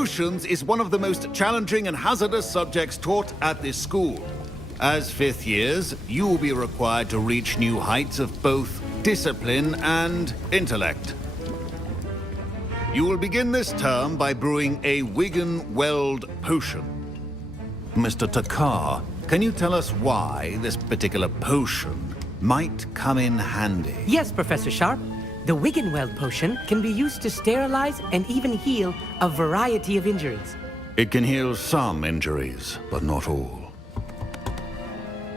Potions is one of the most challenging and hazardous subjects taught at this school. As fifth years, you will be required to reach new heights of both discipline and intellect. You will begin this term by brewing a Wigan Weld potion. Mr. Takar, can you tell us why this particular potion might come in handy? Yes, Professor Sharp. The Wiggenweld potion can be used to sterilize and even heal a variety of injuries. It can heal some injuries, but not all.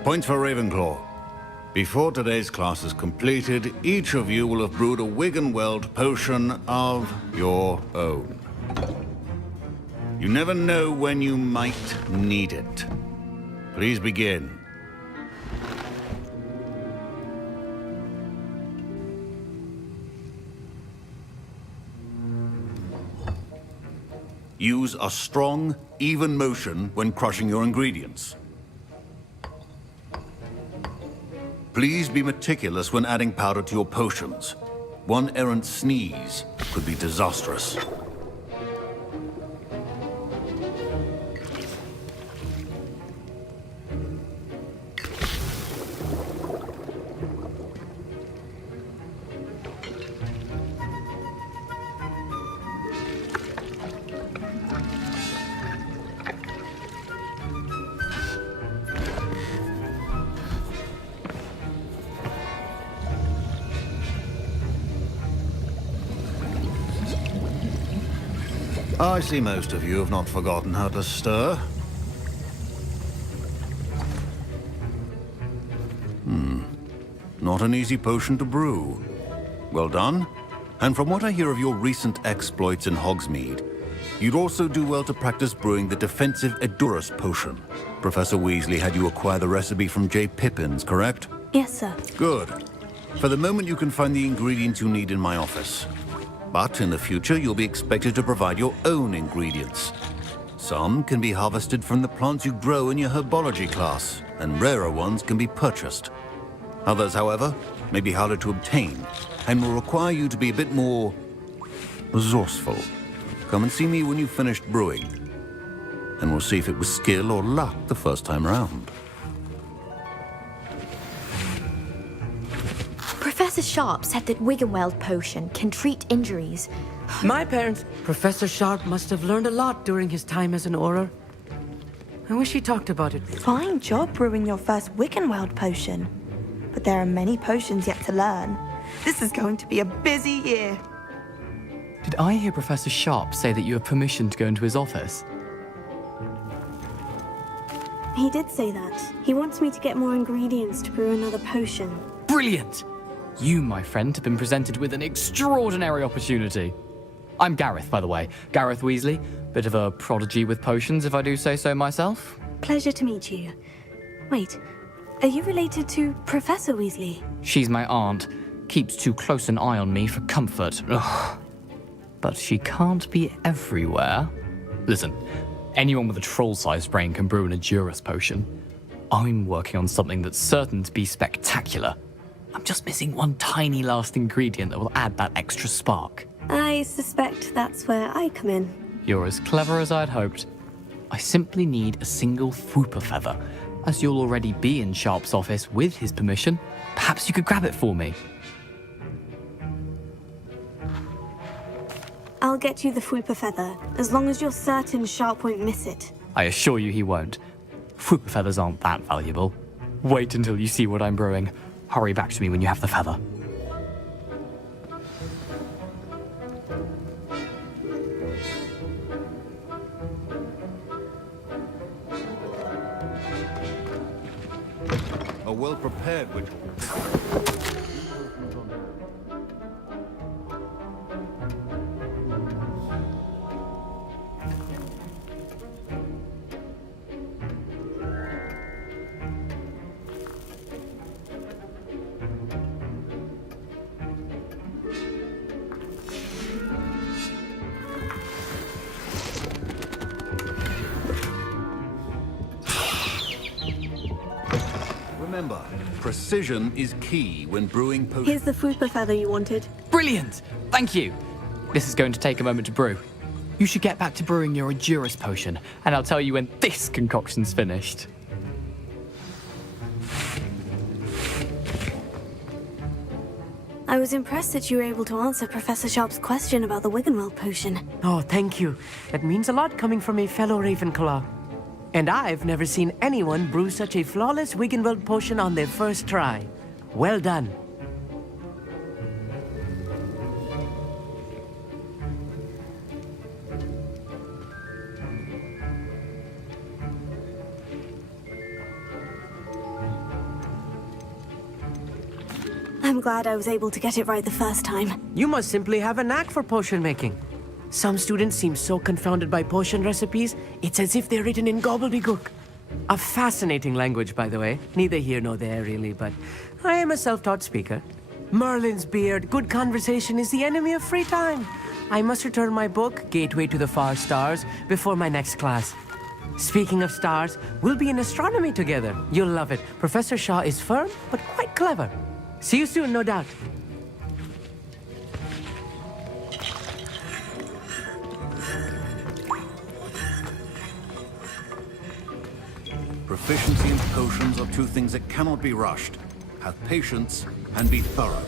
Points for Ravenclaw. Before today's class is completed, each of you will have brewed a Wiggenweld potion of your own. You never know when you might need it. Please begin. Use a strong, even motion when crushing your ingredients. Please be meticulous when adding powder to your potions. One errant sneeze could be disastrous. I see most of you have not forgotten how to stir. Not an easy potion to brew. Well done. And from what I hear of your recent exploits in Hogsmeade, you'd also do well to practice brewing the defensive Edurus potion. Professor Weasley had you acquire the recipe from J. Pippins, correct? Yes, sir. Good. For the moment, you can find the ingredients you need in my office. But in the future, you'll be expected to provide your own ingredients. Some can be harvested from the plants you grow in your herbology class, and rarer ones can be purchased. Others, however, may be harder to obtain, and will require you to be a bit more resourceful. Come and see me when you've finished brewing, and we'll see if it was skill or luck the first time round. Professor Sharp said that Wiggenweld potion can treat injuries. My parents, Professor Sharp must have learned a lot during his time as an Auror. I wish he talked about it. Fine job brewing your first Wiggenweld potion. But there are many potions yet to learn. This is going to be a busy year. Did I hear Professor Sharp say that you have permission to go into his office? He did say that. He wants me to get more ingredients to brew another potion. Brilliant! You, my friend, have been presented with an extraordinary opportunity. I'm Gareth, by the way. Gareth Weasley. Bit of a prodigy with potions, if I do say so myself. Pleasure to meet you. Wait, are you related to Professor Weasley? She's my aunt. Keeps too close an eye on me for comfort. Ugh. But she can't be everywhere. Listen, anyone with a troll-sized brain can brew an Edurus potion. I'm working on something that's certain to be spectacular. I'm just missing one tiny last ingredient that will add that extra spark. I suspect that's where I come in. You're as clever as I'd hoped. I simply need a single Fwooper feather. As you'll already be in Sharp's office with his permission, perhaps you could grab it for me. I'll get you the Fwooper feather, as long as you're certain Sharp won't miss it. I assure you he won't. Fwooper feathers aren't that valuable. Wait until you see what I'm brewing. Hurry back to me when you have the feather. A well-prepared witch. Remember, precision is key when brewing potions. Here's the Fwooper feather you wanted. Brilliant! Thank you! This is going to take a moment to brew. You should get back to brewing your Endurance potion, and I'll tell you when this concoction's finished. I was impressed that you were able to answer Professor Sharp's question about the Wiggenweld potion. Oh, thank you. That means a lot coming from a fellow Ravenclaw. And I've never seen anyone brew such a flawless Wiggenweld potion on their first try. Well done. I'm glad I was able to get it right the first time. You must simply have a knack for potion making. Some students seem so confounded by potion recipes, it's as if they're written in gobbledygook. A fascinating language, by the way. Neither here nor there, really, but I am a self-taught speaker. Merlin's beard, good conversation is the enemy of free time. I must return my book, Gateway to the Far Stars, before my next class. Speaking of stars, we'll be in astronomy together. You'll love it. Professor Shaw is firm, but quite clever. See you soon, no doubt. Proficiency in potions are two things that cannot be rushed. Have patience and be thorough.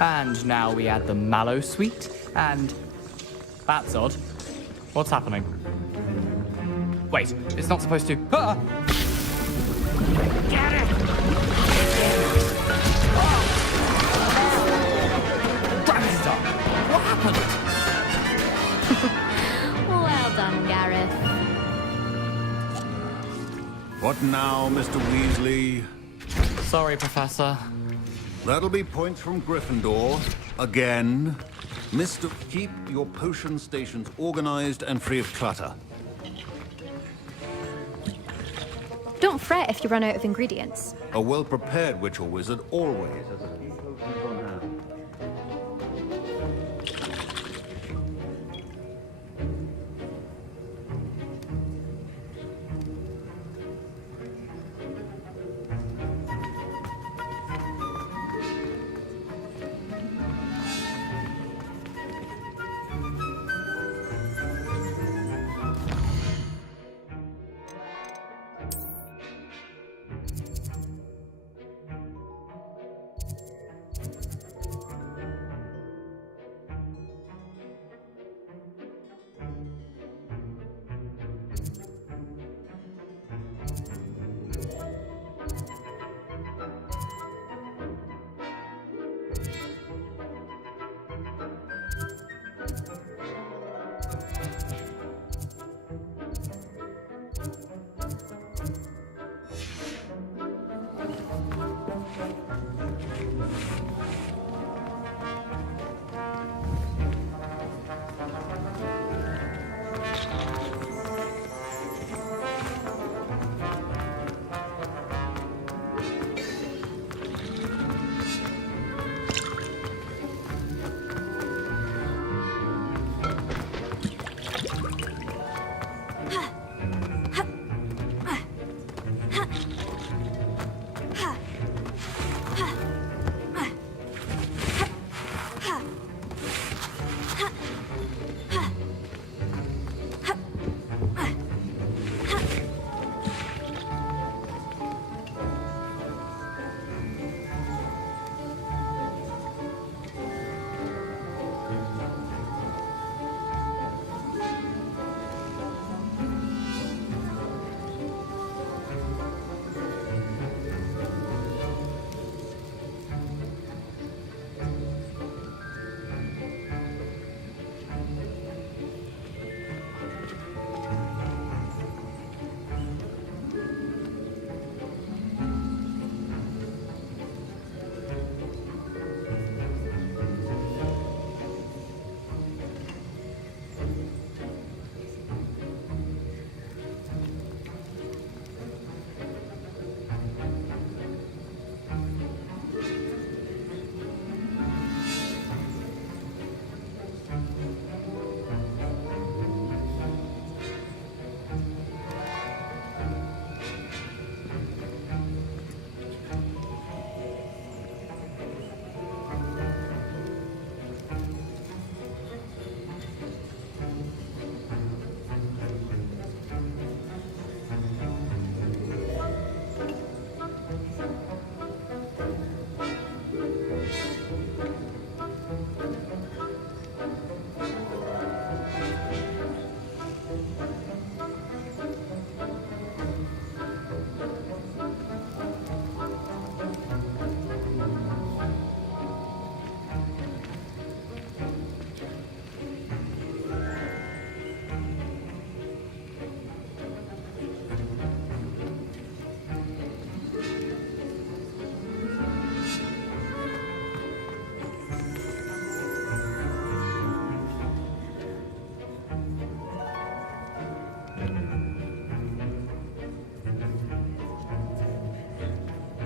And now we add the mallow sweet, and... That's odd. What's happening? Wait, it's not supposed to... Ah! Get it! Damn, what happened? Well done, Gareth. What now, Mr. Weasley? Sorry, Professor. That'll be points from Gryffindor. Again. Mr. Keep your potion stations organized and free of clutter. Don't fret if you run out of ingredients. A well-prepared witch or wizard always has a few potions on hand.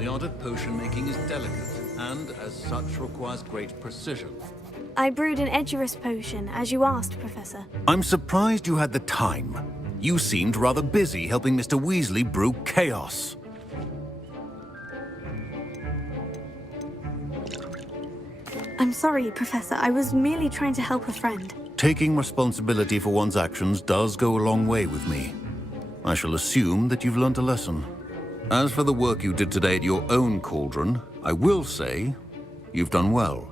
The art of potion making is delicate, and as such requires great precision. I brewed an Edurus potion, as you asked, Professor. I'm surprised you had the time. You seemed rather busy helping Mr. Weasley brew chaos. I'm sorry, Professor. I was merely trying to help a friend. Taking responsibility for one's actions does go a long way with me. I shall assume that you've learnt a lesson. As for the work you did today at your own cauldron, I will say you've done well.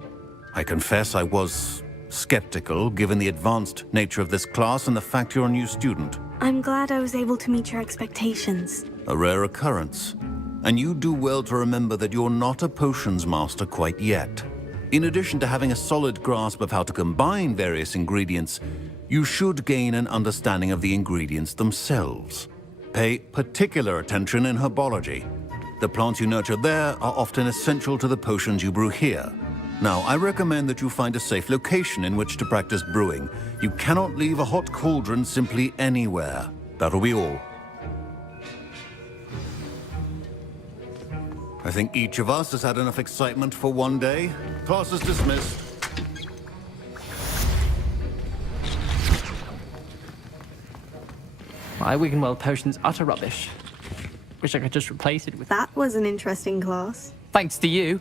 I confess I was skeptical, given the advanced nature of this class and the fact you're a new student. I'm glad I was able to meet your expectations. A rare occurrence. And you do well to remember that you're not a potions master quite yet. In addition to having a solid grasp of how to combine various ingredients, you should gain an understanding of the ingredients themselves. Pay particular attention in herbology. The plants you nurture there are often essential to the potions you brew here. Now, I recommend that you find a safe location in which to practice brewing. You cannot leave a hot cauldron simply anywhere. That'll be all. I think each of us has had enough excitement for one day. Class is dismissed. My Wiggenweld potion's utter rubbish. Wish I could just replace it with... That was an interesting class. Thanks to you.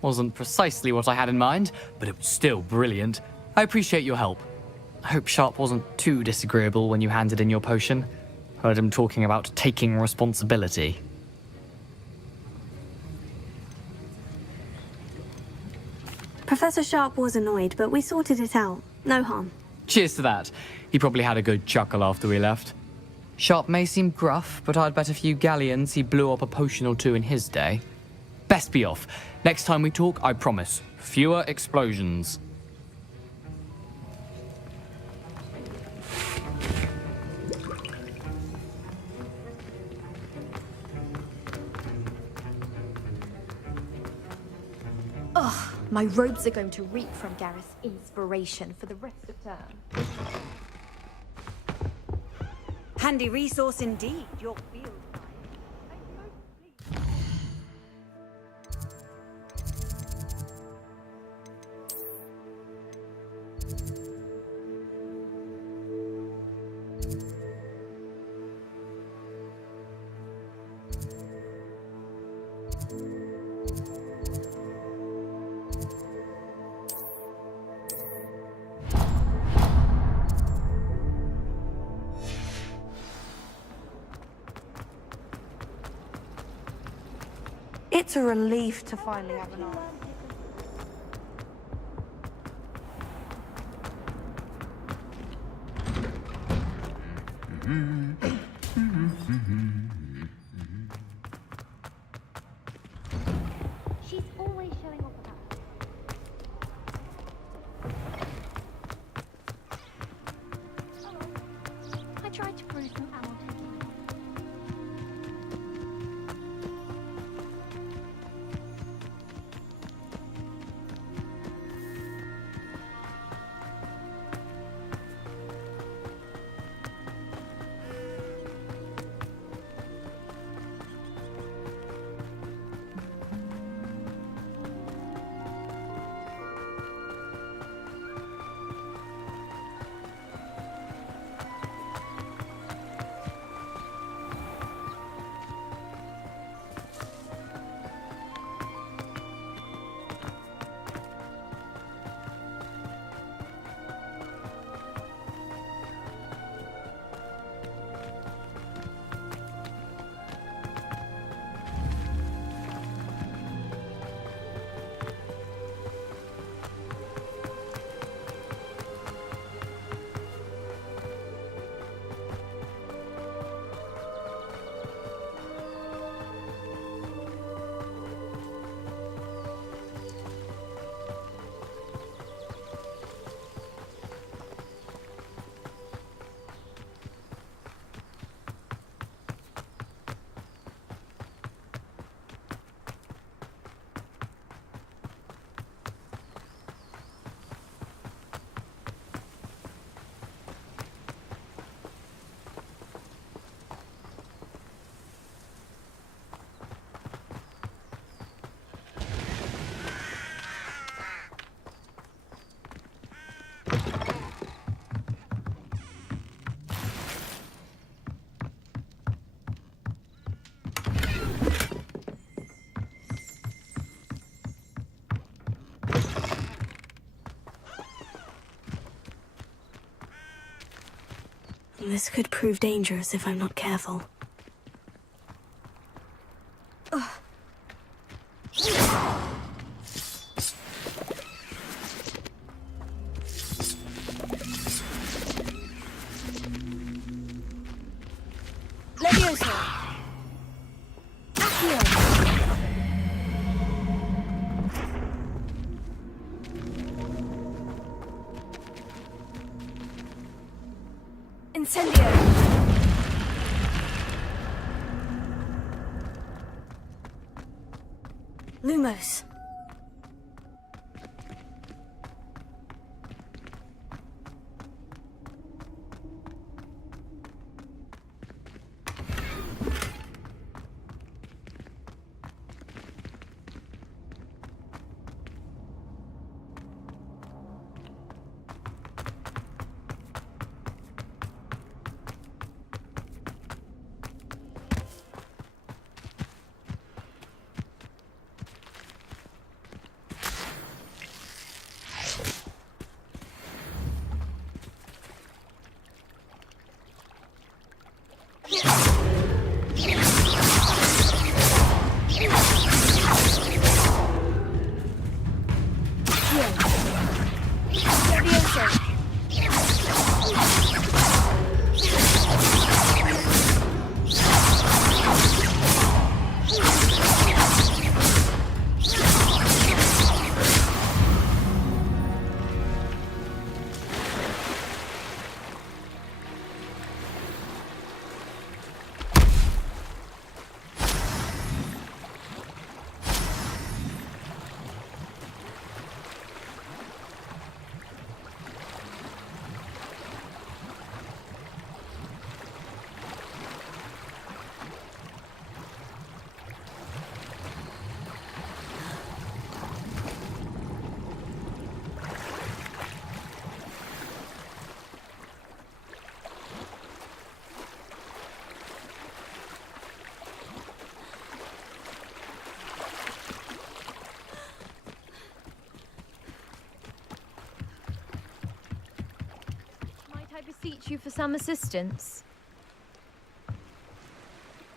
Wasn't precisely what I had in mind, but it was still brilliant. I appreciate your help. I hope Sharp wasn't too disagreeable when you handed in your potion. Heard him talking about taking responsibility. Professor Sharp was annoyed, but we sorted it out. No harm. Cheers to that. He probably had a good chuckle after we left. Sharp may seem gruff, but I'd bet a few galleons he blew up a potion or two in his day. Best be off. Next time we talk, I promise, fewer explosions. Ugh, my robes are going to reek from Gareth's inspiration for the rest of term. Handy resource indeed, your field. It's a relief to finally have an art. She's always showing off about I tried to brew some ammo. This could prove dangerous if I'm not careful. Levioso! Accio! Incendio! Lumos. Might I beseech you for some assistance?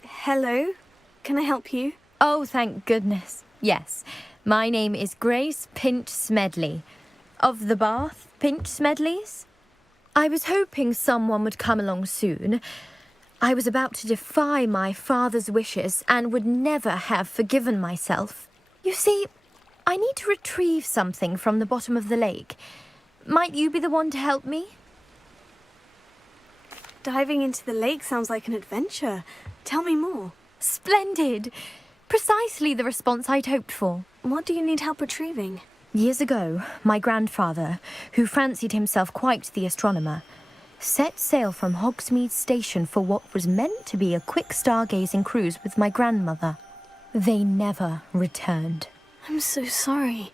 Hello? Can I help you? Oh, thank goodness. Yes. My name is Grace Pinch Smedley. Of the Bath Pinch Smedleys? I was hoping someone would come along soon. I was about to defy my father's wishes and would never have forgiven myself. You see, I need to retrieve something from the bottom of the lake. Might you be the one to help me? Diving into the lake sounds like an adventure. Tell me more. Splendid! Precisely the response I'd hoped for. What do you need help retrieving? Years ago, my grandfather, who fancied himself quite the astronomer, set sail from Hogsmeade Station for what was meant to be a quick stargazing cruise with my grandmother. They never returned. I'm so sorry.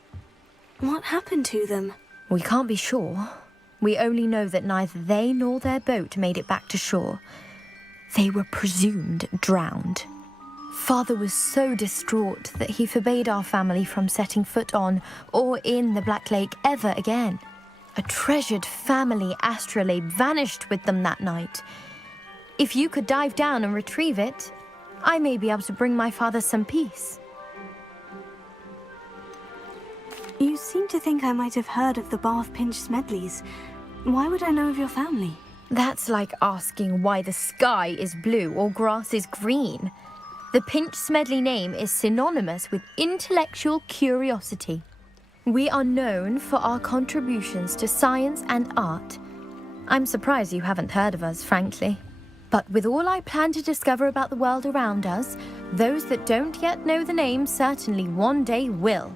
What happened to them? We can't be sure. We only know that neither they nor their boat made it back to shore. They were presumed drowned. Father was so distraught that he forbade our family from setting foot on or in the Black Lake ever again. A treasured family astrolabe vanished with them that night. If you could dive down and retrieve it, I may be able to bring my father some peace. You seem to think I might have heard of the Bath Pinch Smedleys. Why would I know of your family? That's like asking why the sky is blue or grass is green. The Pinch Smedley name is synonymous with intellectual curiosity. We are known for our contributions to science and art. I'm surprised you haven't heard of us, frankly. But with all I plan to discover about the world around us, those that don't yet know the name certainly one day will.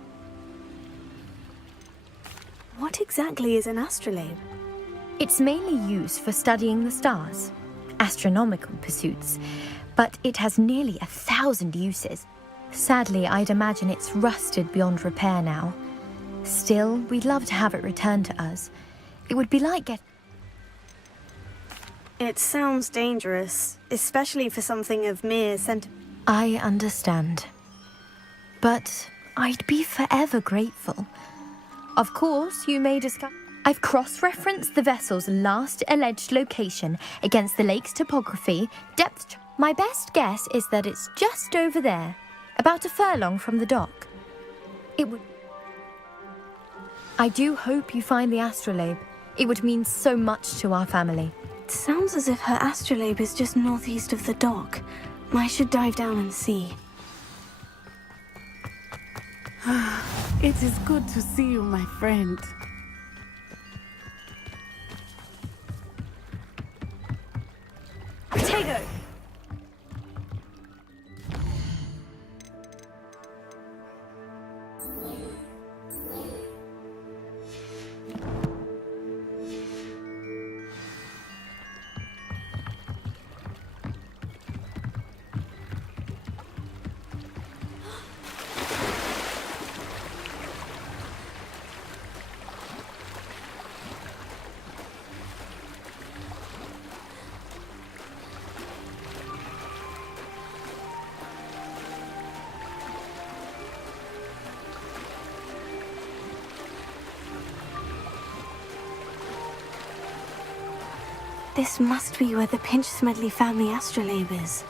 What exactly is an astrolabe? It's mainly used for studying the stars, astronomical pursuits, but it has nearly 1,000 uses. Sadly, I'd imagine it's rusted beyond repair now. Still, we'd love to have it returned to us. It would be like It sounds dangerous, especially for something of mere I understand. But I'd be forever grateful. Of course, you may discuss... I've cross-referenced the vessel's last alleged location against the lake's topography, depth. My best guess is that it's just over there, about a furlong from the dock. It would... I do hope you find the astrolabe. It would mean so much to our family. It sounds as if her astrolabe is just northeast of the dock. I should dive down and see. It is good to see you, my friend. Potato! This must be where the Pinch Smedley family astrolabe is.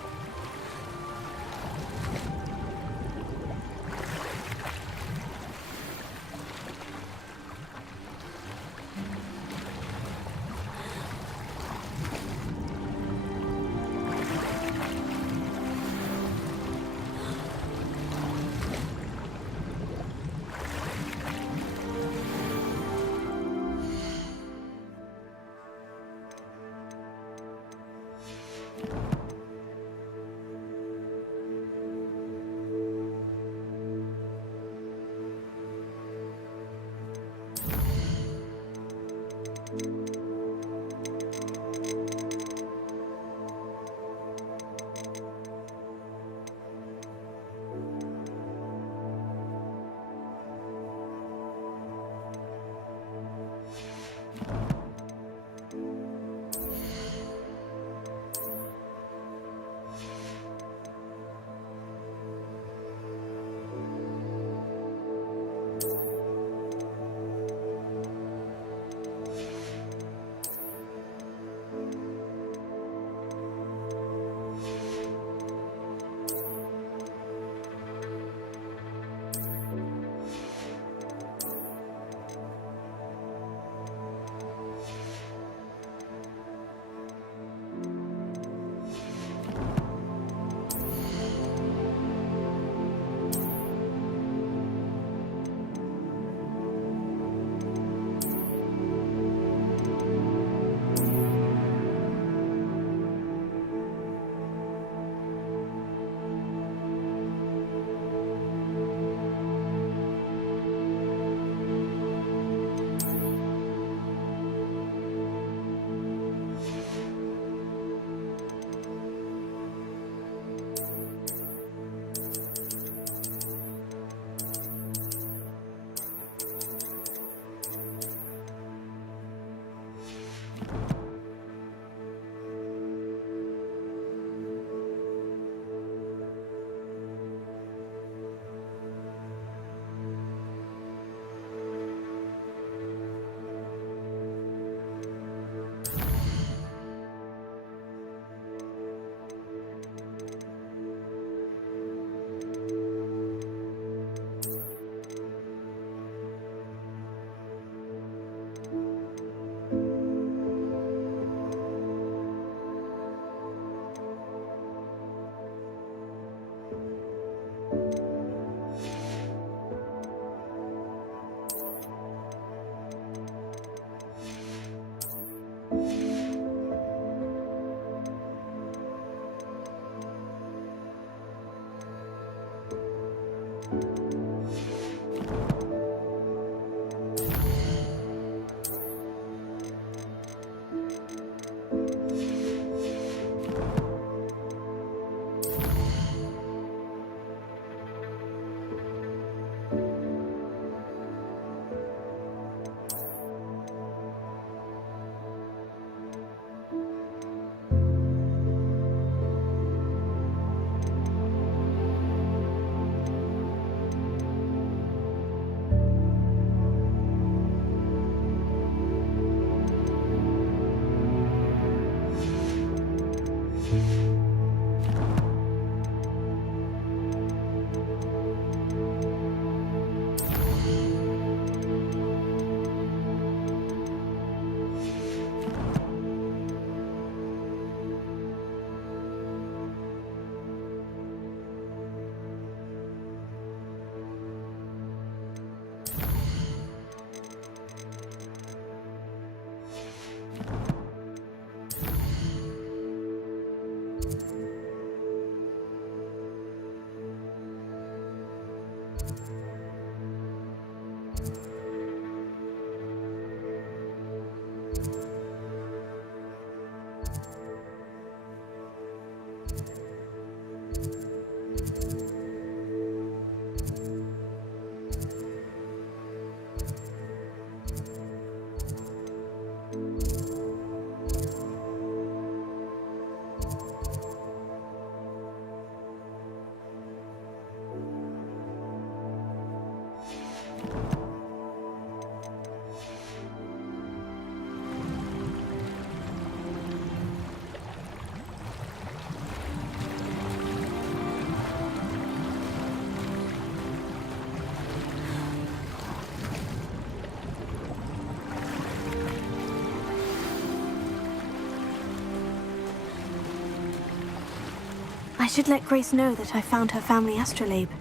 I should let Grace know that I found her family astrolabe.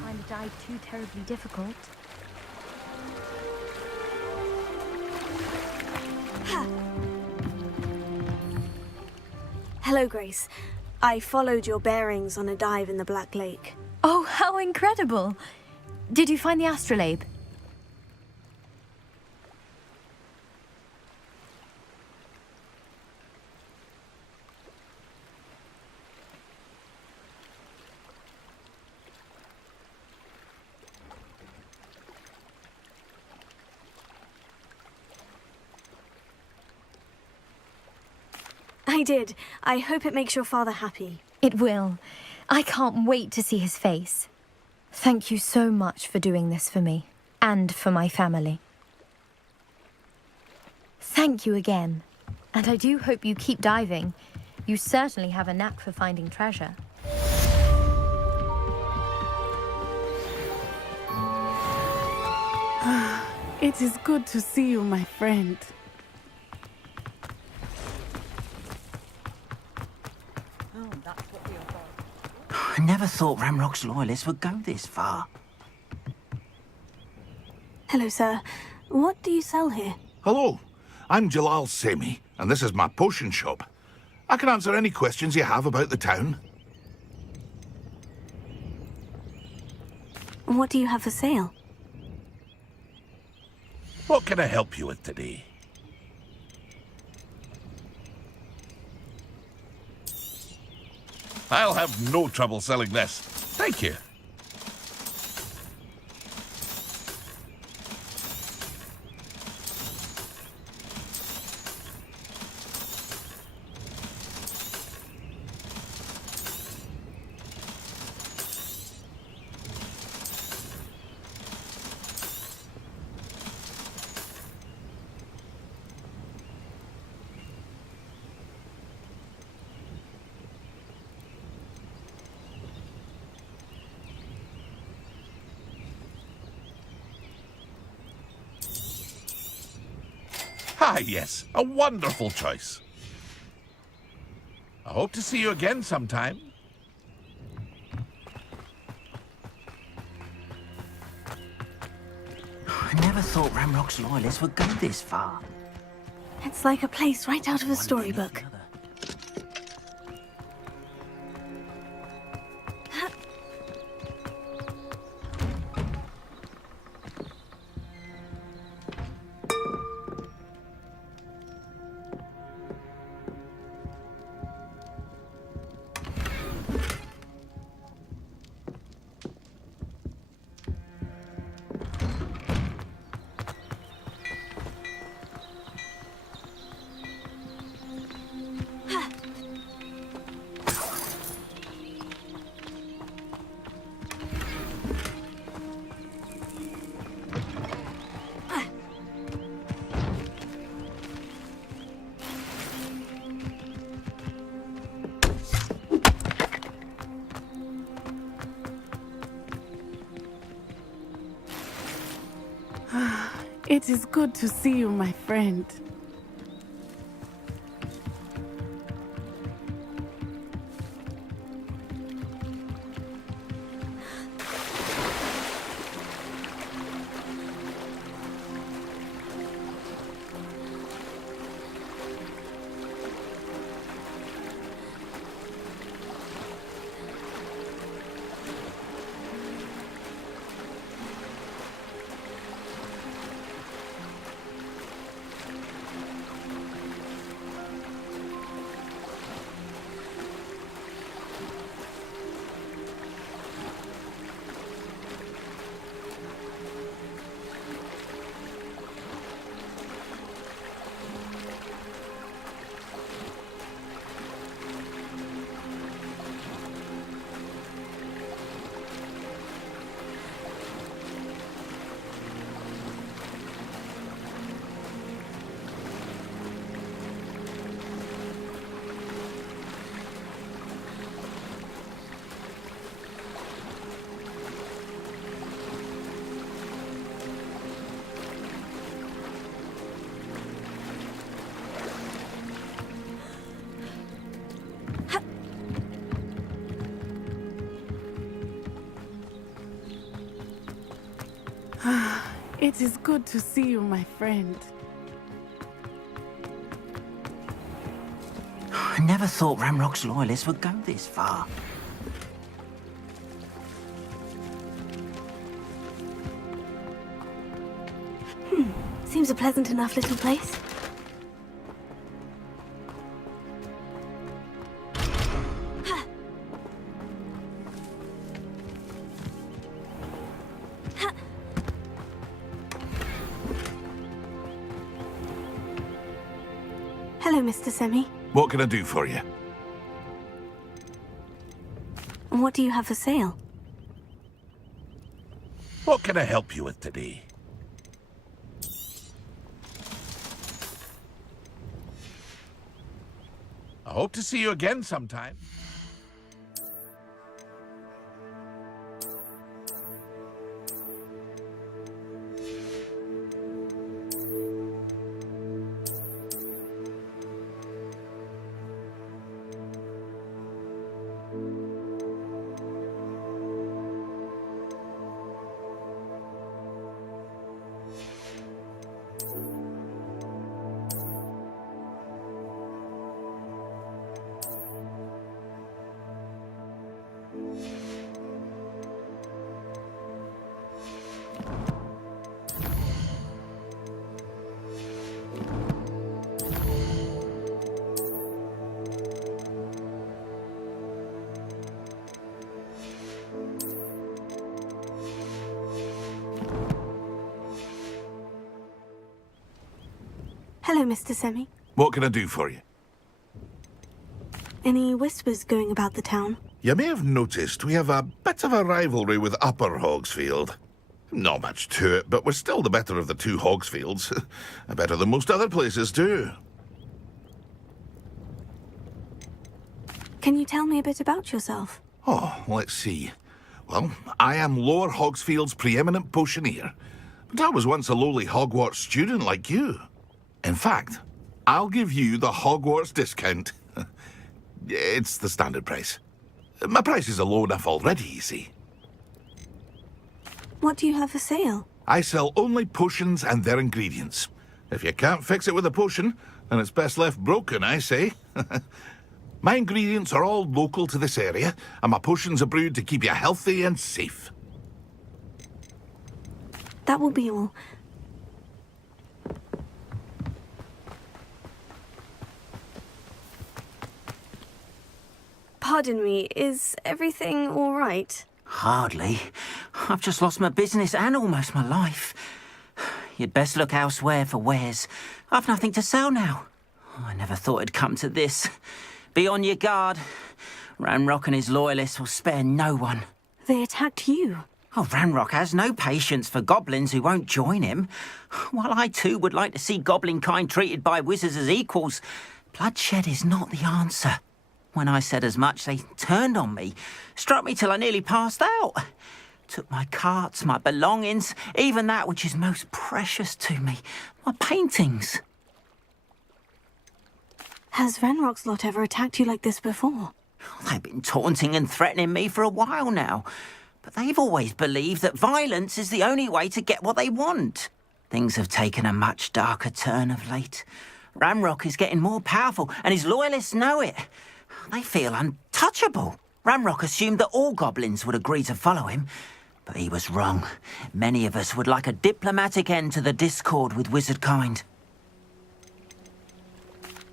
Find a dive too terribly difficult. Hello, Grace. I followed your bearings on a dive in the Black Lake. Oh, how incredible! Did you find the astrolabe? I did. I hope it makes your father happy. It will. I can't wait to see his face. Thank you so much for doing this for me, and for my family. Thank you again. And I do hope you keep diving. You certainly have a knack for finding treasure. It is good to see you, my friend. I never thought Ramrock's loyalists would go this far. Hello, sir. What do you sell here? Hello, I'm Jalal Semi, and this is my potion shop. I can answer any questions you have about the town. What do you have for sale? What can I help you with today? I'll have no trouble selling this. Thank you. Ah, yes, a wonderful choice. I hope to see you again sometime. I never thought Ramrock's loyalists would go this far. It's like a place right out of a storybook. It is good to see you, my friend. It is good to see you, my friend. I never thought Ramrock's loyalists would go this far. Seems a pleasant enough little place. Hello, Mr. Semi. What can I do for you? What do you have for sale? What can I help you with today? I hope to see you again sometime. Hello, Mr. Semi. What can I do for you? Any whispers going about the town? You may have noticed we have a bit of a rivalry with Upper Hogsfield. Not much to it, but we're still the better of the two Hogsfields. Better than most other places, too. Can you tell me a bit about yourself? Oh, let's see. Well, I am Lower Hogsfield's preeminent potioneer. But I was once a lowly Hogwarts student like you. In fact, I'll give you the Hogwarts discount. It's the standard price. My prices are low enough already, you see. What do you have for sale? I sell only potions and their ingredients. If you can't fix it with a potion, then it's best left broken, I say. My ingredients are all local to this area, and my potions are brewed to keep you healthy and safe. That will be all. Pardon me, is everything all right? Hardly. I've just lost my business and almost my life. You'd best look elsewhere for wares. I've nothing to sell now. I never thought it'd come to this. Be on your guard. Ranrock and his loyalists will spare no one. They attacked you. Oh, Ranrock has no patience for goblins who won't join him. While I too would like to see goblin kind treated by wizards as equals, bloodshed is not the answer. When I said as much, they turned on me, struck me till I nearly passed out. Took my carts, my belongings, even that which is most precious to me, my paintings. Has Ranrock's lot ever attacked you like this before? They've been taunting and threatening me for a while now, but they've always believed that violence is the only way to get what they want. Things have taken a much darker turn of late. Ranrock is getting more powerful, and his loyalists know it. They feel untouchable. Ranrock assumed that all goblins would agree to follow him, but he was wrong. Many of us would like a diplomatic end to the discord with wizard kind.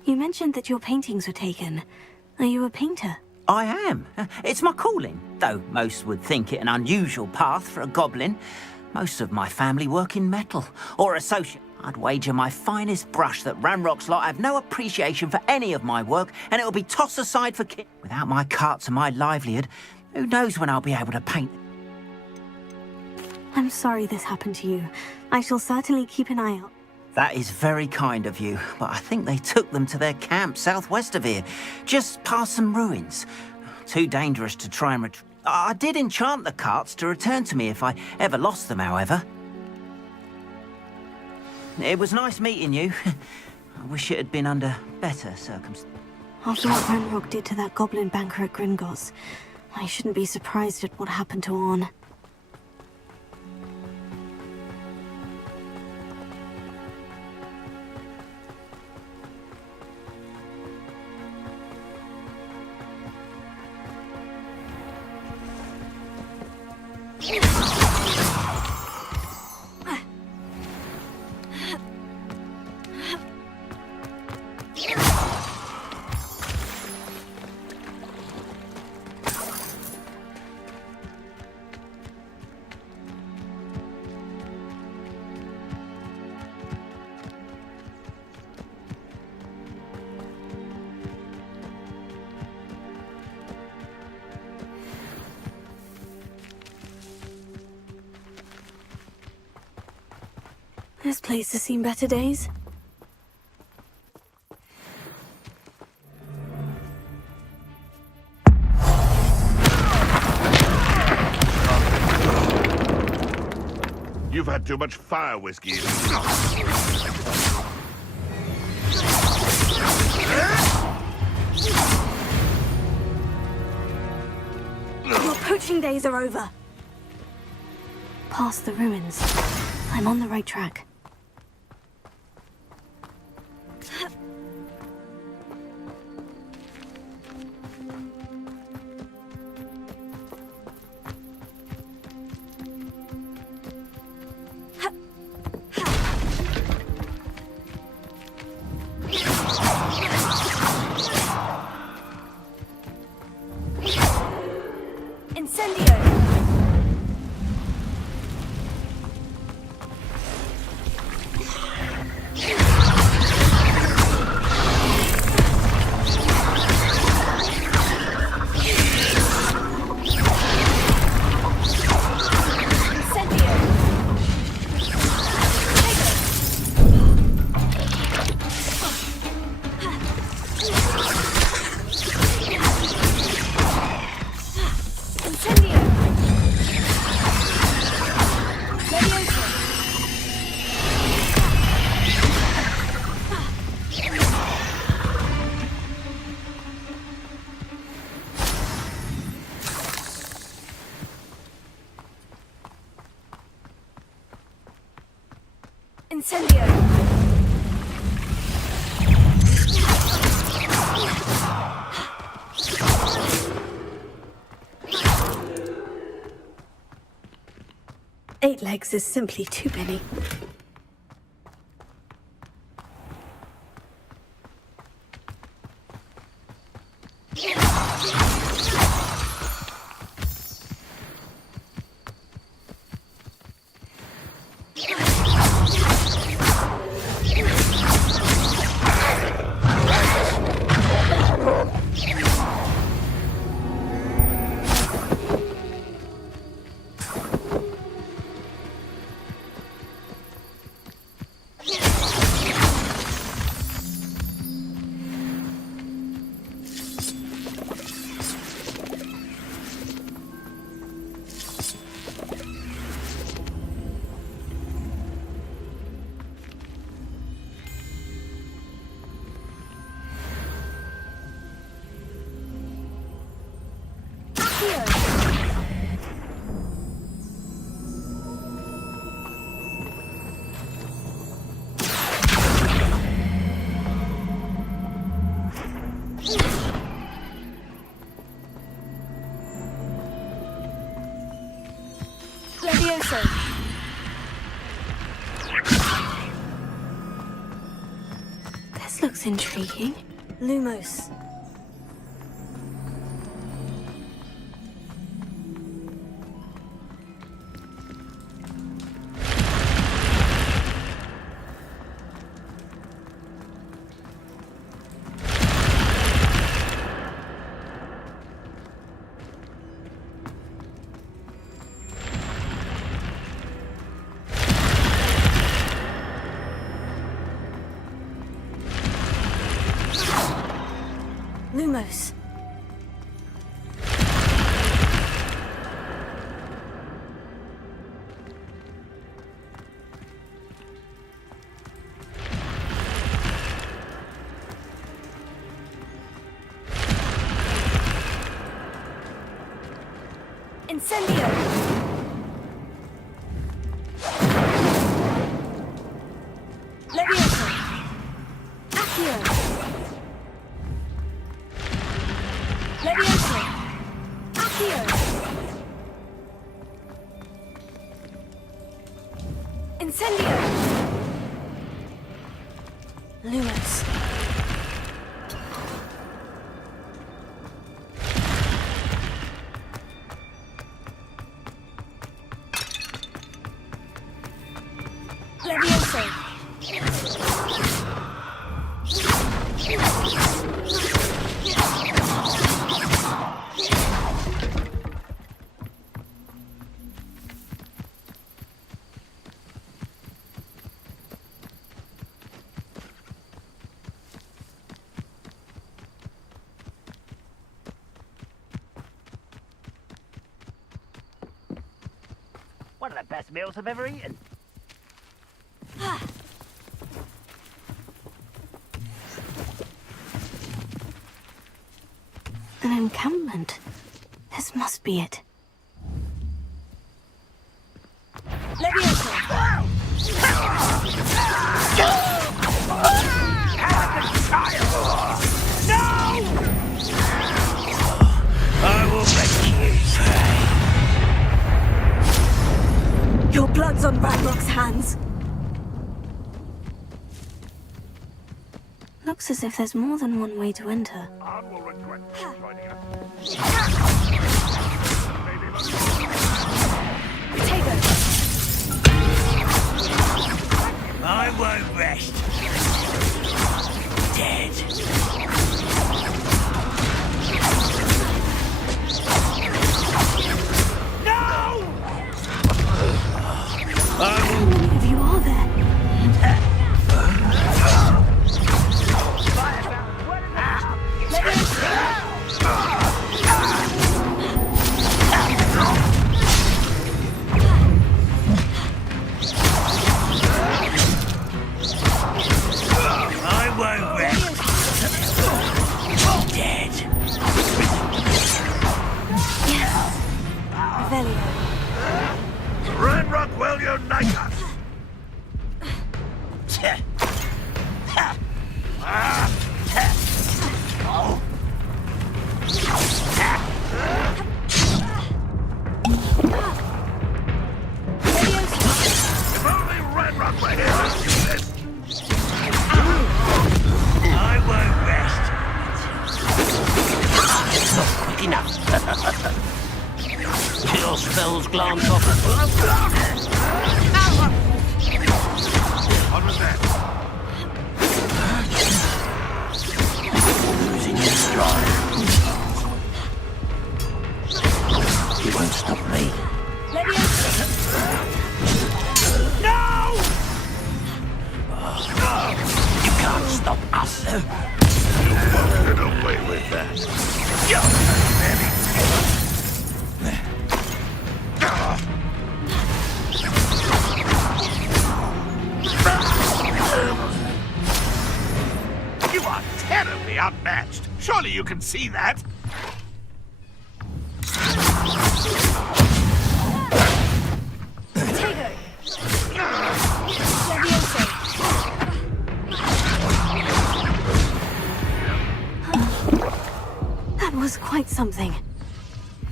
You mentioned that your paintings were taken. Are you a painter? I am. It's my calling, though most would think it an unusual path for a goblin. Most of my family work in metal, or associate. I'd wager my finest brush that Ranrock's lot have no appreciation for any of my work, and it'll be tossed aside for Without my carts and my livelihood, who knows when I'll be able to paint? I'm sorry this happened to you. I shall certainly keep an eye out. That is very kind of you, but I think they took them to their camp southwest of here, just past some ruins. Too dangerous to try and retrieve. I did enchant the carts to return to me if I ever lost them, however. It was nice meeting you. I wish it had been under better circumstances. After what Ranrock did to that goblin banker at Gringotts, I shouldn't be surprised at what happened to Orn. This place has seen better days. You've had too much fire whiskey. Your poaching days are over. Past the ruins. I'm on the right track. Incendio! Incendio! 8 legs is simply too many. This looks intriguing. Lumos. Lumos. Incendio! Levioso! Accio! Levioso! Accio! Incendio! Lumos. Levioso. One of the best meals I've ever eaten. An encampment. This must be it. Levioso! I will make you pay. Your blood's on Radrock's hands. Looks as if there's more than one way to enter. I will regret joining us. Potato! I won't rest. Dead. No! How many of you are there? I won't rest. Dead. Yes. Revelio. Ranrock will unite us. If only Ranrock were here to do this. I won't rest. It's not quick enough. Your spells glance off. What was that? Losing your stride. You won't stop me. No! You can't stop us. Get away with that. You are terribly outmatched. Surely you can see that. Potato! Levioso! That was quite something.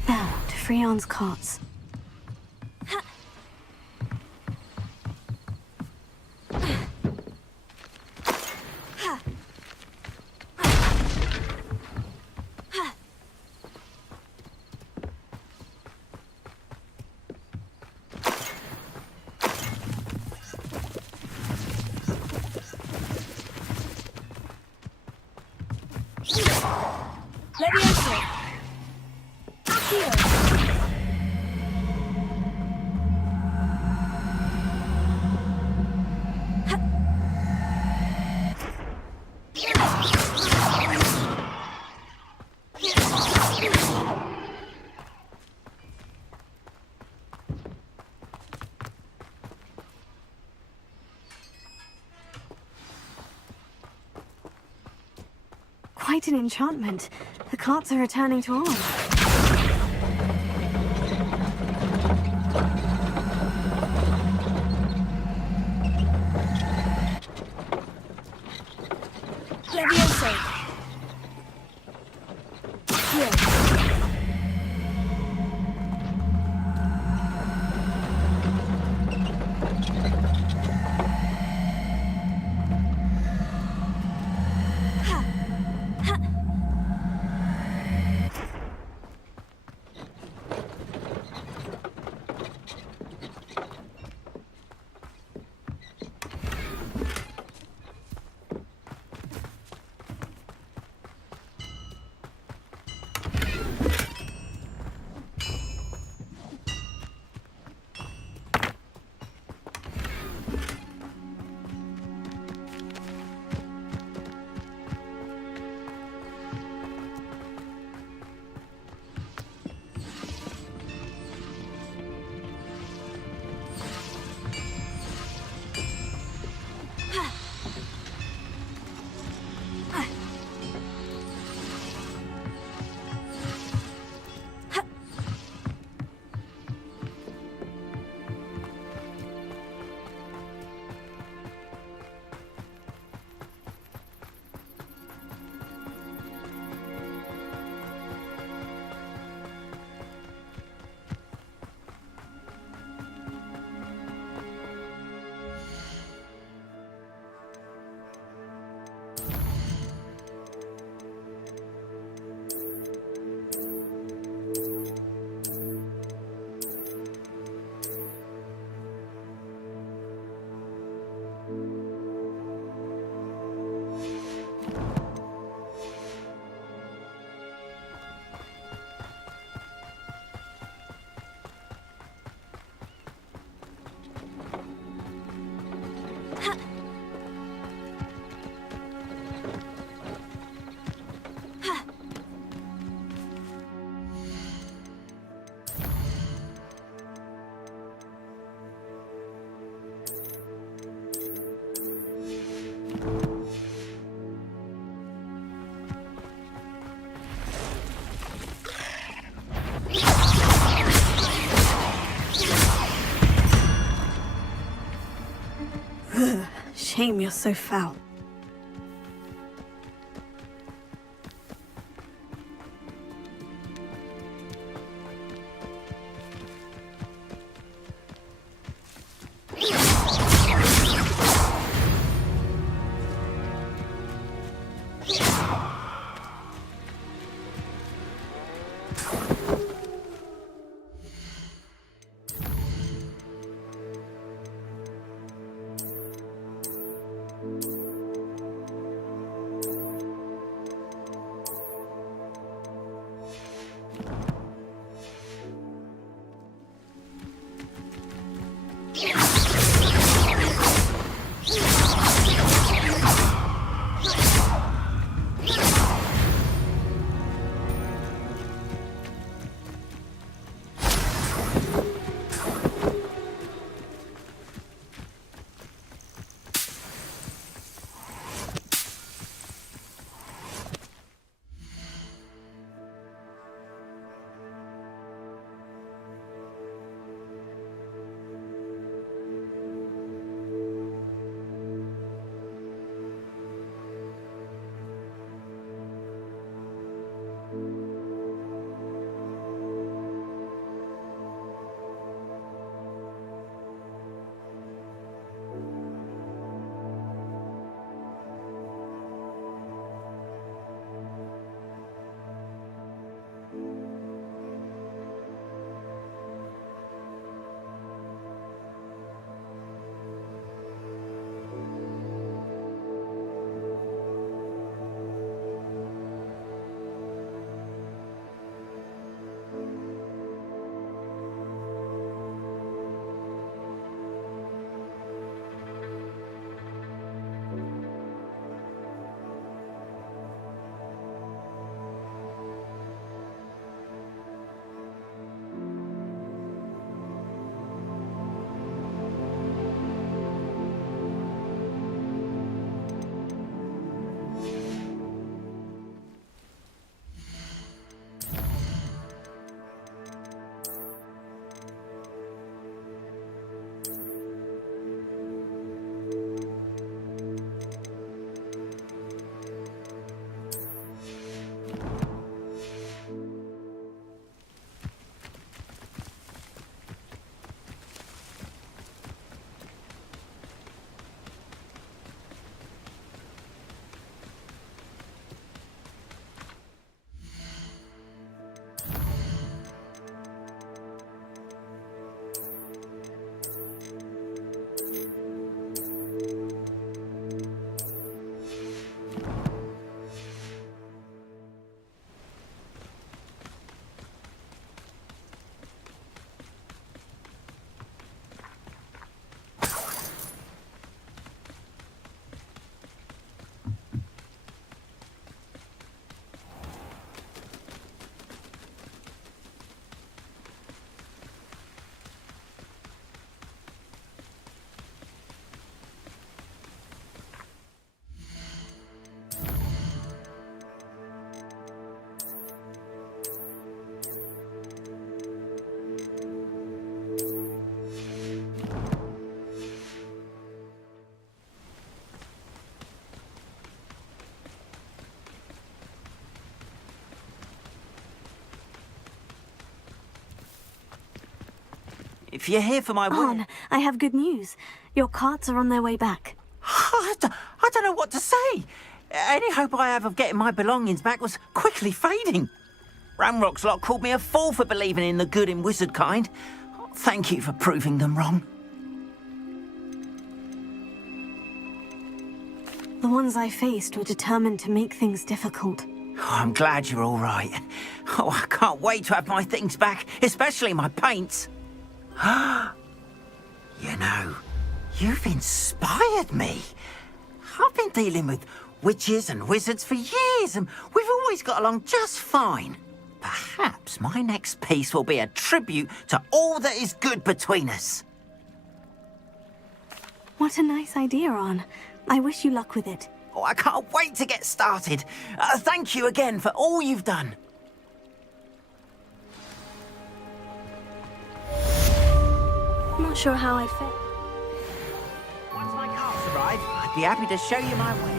Now, to Freon's carts. Levioso! Accio! Quite an enchantment. The carts are returning to arms. Levioso! Here. shame you're so foul. If you're here for my Arn, I have good news. Your carts are on their way back. I don't know what to say. Any hope I have of getting my belongings back was quickly fading. Ramrock's lot called me a fool for believing in the good in wizard kind. Thank you for proving them wrong. The ones I faced were determined to make things difficult. Oh, I'm glad you're all right. Oh, I can't wait to have my things back, especially my paints. You know, you've inspired me. I've been dealing with witches and wizards for years, and we've always got along just fine. Perhaps my next piece will be a tribute to all that is good between us. What a nice idea, Arn. I wish you luck with it. Oh, I can't wait to get started. Thank you again for all you've done. Not sure how I'd fit. Once my carts arrive, I'd Be happy to show you my wares.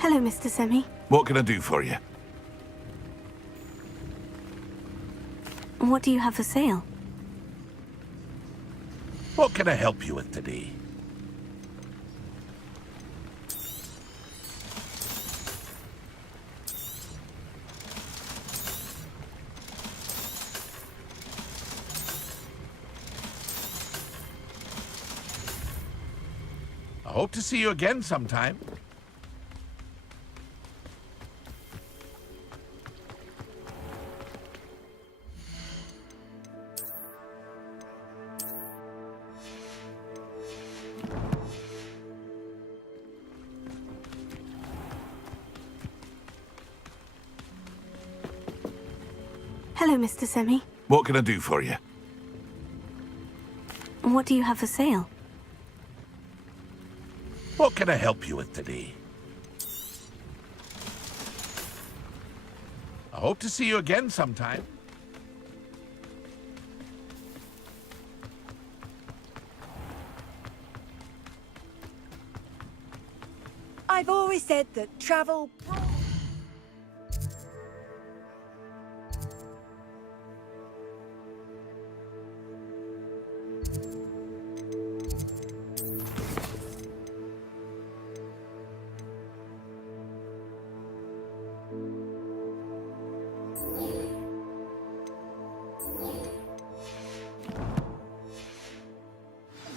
Hello, Mr. Semi. What can I do for you? What do you have for sale? What can I help you with today? I hope to see you again sometime. Hello, Mr. Semi. What can I do for you? What do you have for sale? What can I help you with today? I hope to see you again sometime. I've always said that travel...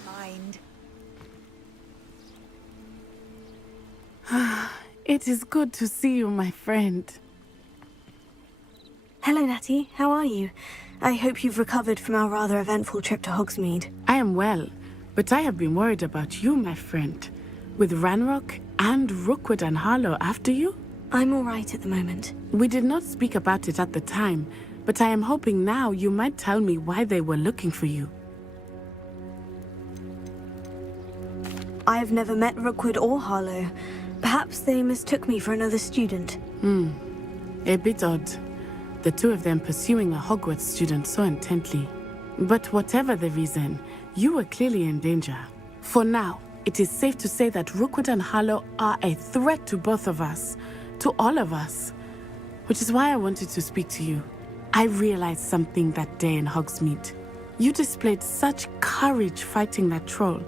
Mind. It is good to see you, my friend. Hello, Natty. How are you? I hope you've recovered from our rather eventful trip to Hogsmeade. I am well, but I have been worried about you, my friend. With Ranrock and Rookwood and Harlow after you? I'm all right at the moment. We did not speak about it at the time, but I am hoping now you might tell me why they were looking for you. I have never met Rookwood or Harlow. Perhaps they mistook me for another student. A bit odd. The two of them pursuing a Hogwarts student so intently. But whatever the reason, you were clearly in danger. For now, it is safe to say that Rookwood and Harlow are a threat to both of us. To all of us. Which is why I wanted to speak to you. I realized something that day in Hogsmeade. You displayed such courage fighting that troll.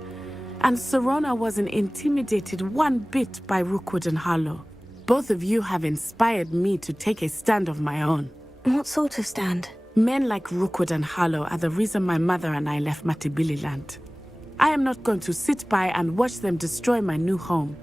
And Serona wasn't intimidated one bit by Rookwood and Harlow. Both of you have inspired me to take a stand of my own. What sort of stand? Men like Rookwood and Harlow are the reason my mother and I left Matibili land. I am not going to sit by and watch them destroy my new home.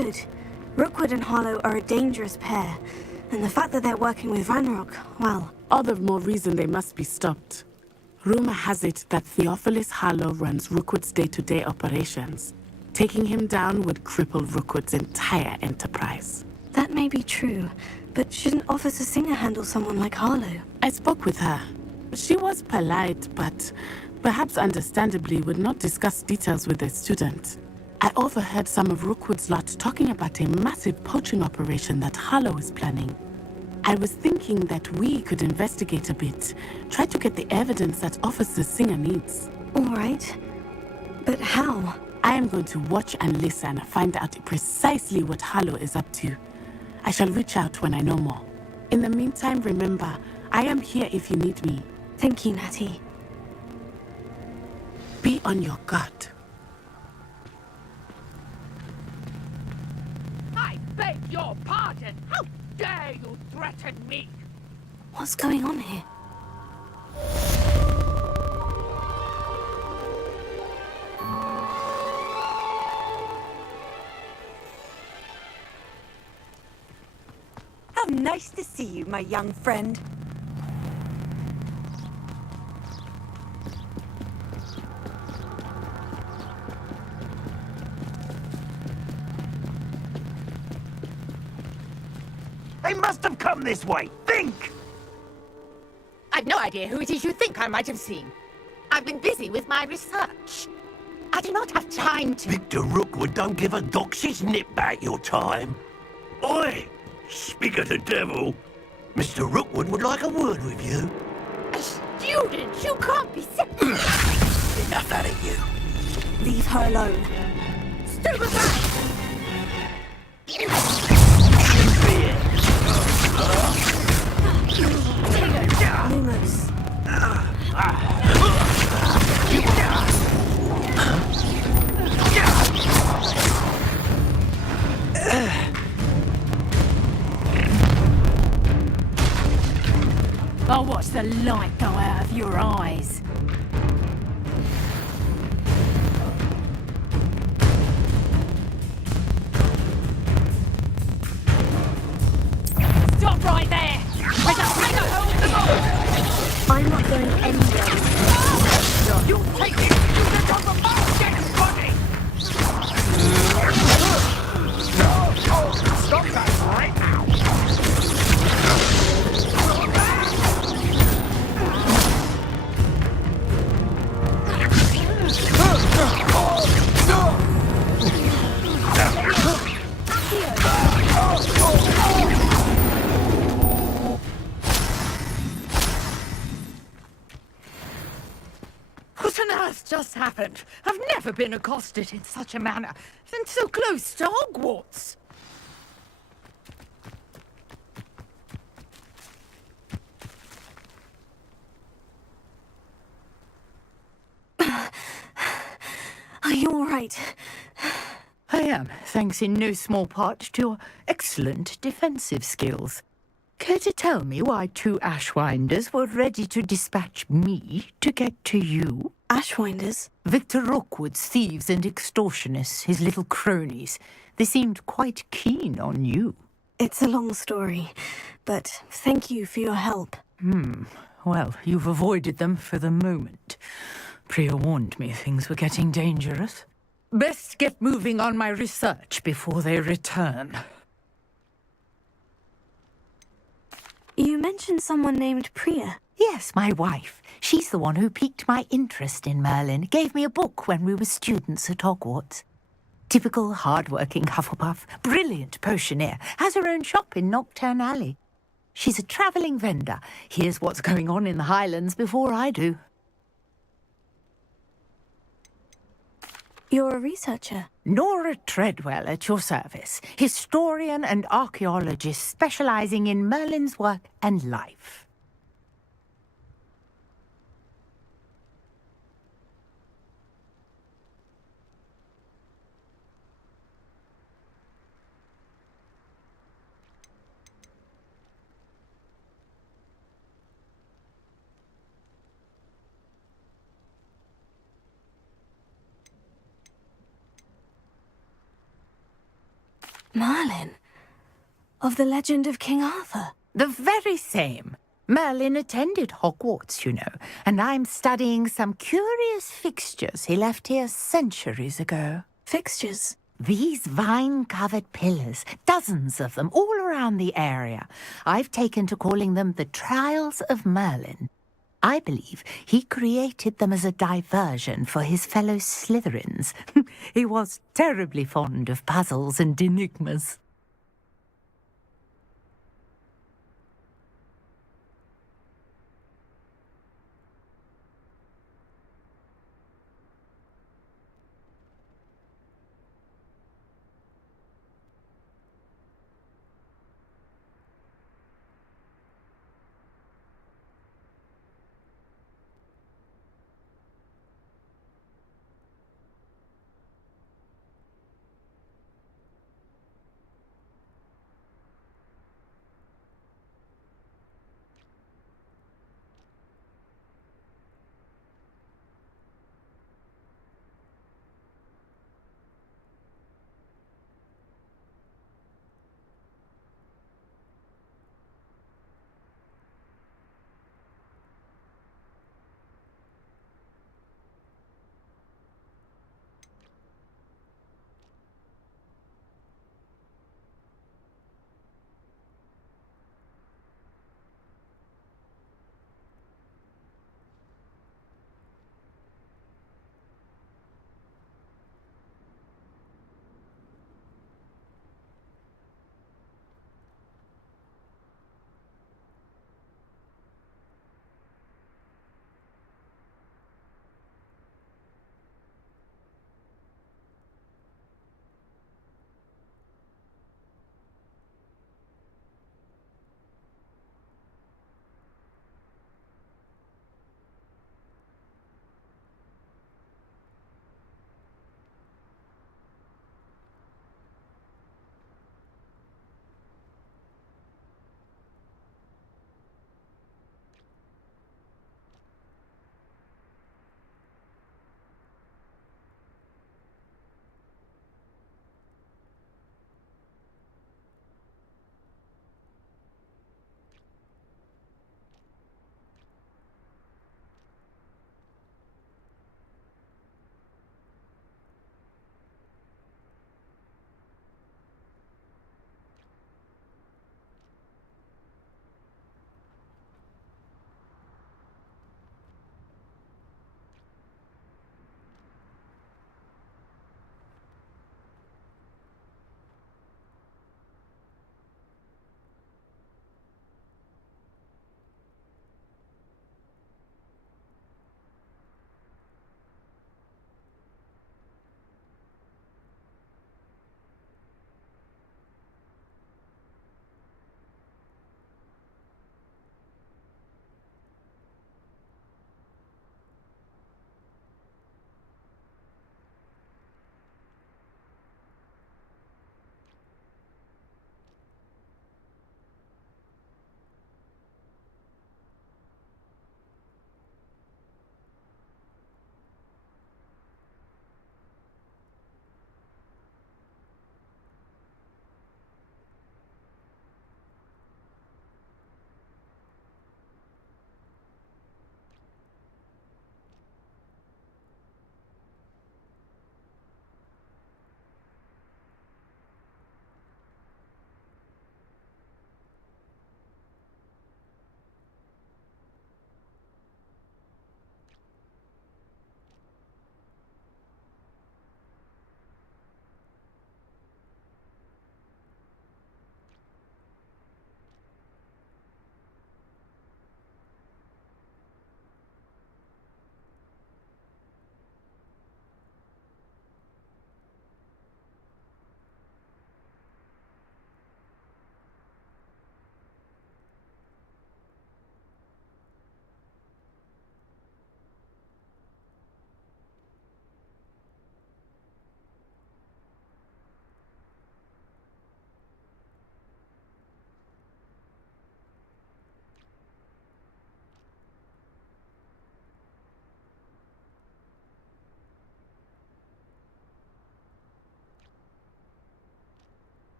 Good. Rookwood and Harlow are a dangerous pair, and the fact that they're working with Ranrock, well... All the more reason they must be stopped. Rumor has it that Theophilus Harlow runs Rookwood's day-to-day operations. Taking him down would cripple Rookwood's entire enterprise. That may be true, but shouldn't Officer Singer handle someone like Harlow? I spoke with her. She was polite, but perhaps understandably would not discuss details with a student. I overheard some of Rookwood's lot talking about a massive poaching operation that Harlow is planning. I was thinking that we could investigate a bit, try to get the evidence that Officer Singer needs. All right. But how? I am going to watch and listen and find out precisely what Harlow is up to. I shall reach out when I know more. In the meantime, remember, I am here if you need me. Thank you, Natty. Be on your guard. I beg your pardon! How dare you threaten me? What's going on here? How nice to see you, my young friend. They must have come this way. Think! I've no idea who it is you think I might have seen. I've been busy with my research. I do not have time to... Victor Rookwood don't give a doxy's nip back your time. Oi! Speak of the devil. Mr. Rookwood would like a word with you. A student? You can't be... Enough out of you. Leave her alone. Stupid back! Lumos. I'll watch the light go out of your eyes. Stop right there! I just take a hold of the ball! I'm not going anywhere. You take it! You can drop the ball! Get him, buddy! Stop that right now! What on earth just happened? I've never been accosted in such a manner, and so close to Hogwarts. Are you all right? I am, thanks in no small part to your excellent defensive skills. Care to tell me why two Ashwinders were ready to dispatch me to get to you? Ashwinders? Victor Rookwood's thieves and extortionists, his little cronies. They seemed quite keen on you. It's a long story, but thank you for your help. Well, you've avoided them for the moment. Priya warned me things were getting dangerous. Best get moving on my research before they return. You mentioned someone named Priya. Yes, my wife. She's the one who piqued my interest in Merlin. Gave me a book when we were students at Hogwarts. Typical hard-working Hufflepuff, brilliant potioneer, has her own shop in Knockturn Alley. She's a travelling vendor. Hears what's going on in the Highlands before I do. You're a researcher. Nora Treadwell at your service, historian and archaeologist specialising in Merlin's work and life. Merlin? Of the legend of King Arthur? The very same. Merlin attended Hogwarts, you know, and I'm studying some curious fixtures he left here centuries ago. Fixtures? These vine-covered pillars, dozens of them, all around the area. I've taken to calling them the Trials of Merlin. I believe he created them as a diversion for his fellow Slytherins. He was terribly fond of puzzles and enigmas.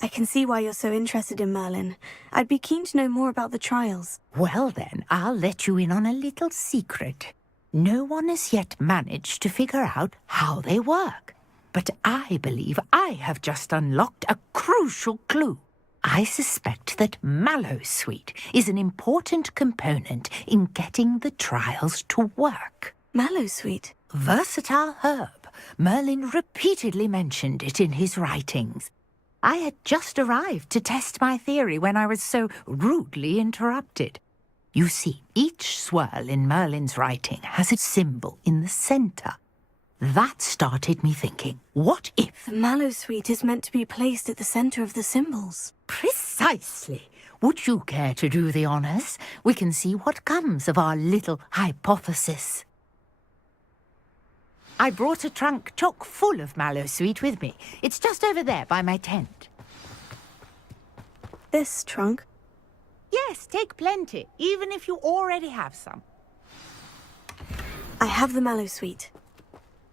I can see why you're so interested in Merlin. I'd be keen to know more about the trials. Well then, I'll let you in on a little secret. No one has yet managed to figure out how they work. But I believe I have just unlocked a crucial clue. I suspect that Mallowsweet is an important component in getting the trials to work. Mallowsweet? Versatile herb. Merlin repeatedly mentioned it in his writings. I had just arrived to test my theory when I was so rudely interrupted. You see, each swirl in Merlin's writing has a symbol in the center. That started me thinking, what if... The Mallowsweet is meant to be placed at the center of the symbols. Precisely. Would you care to do the honors? We can see what comes of our little hypothesis. I brought a trunk chock full of Mallowsweet with me. It's just over there by my tent. This trunk? Yes, take plenty, even if you already have some. I have the Mallowsweet.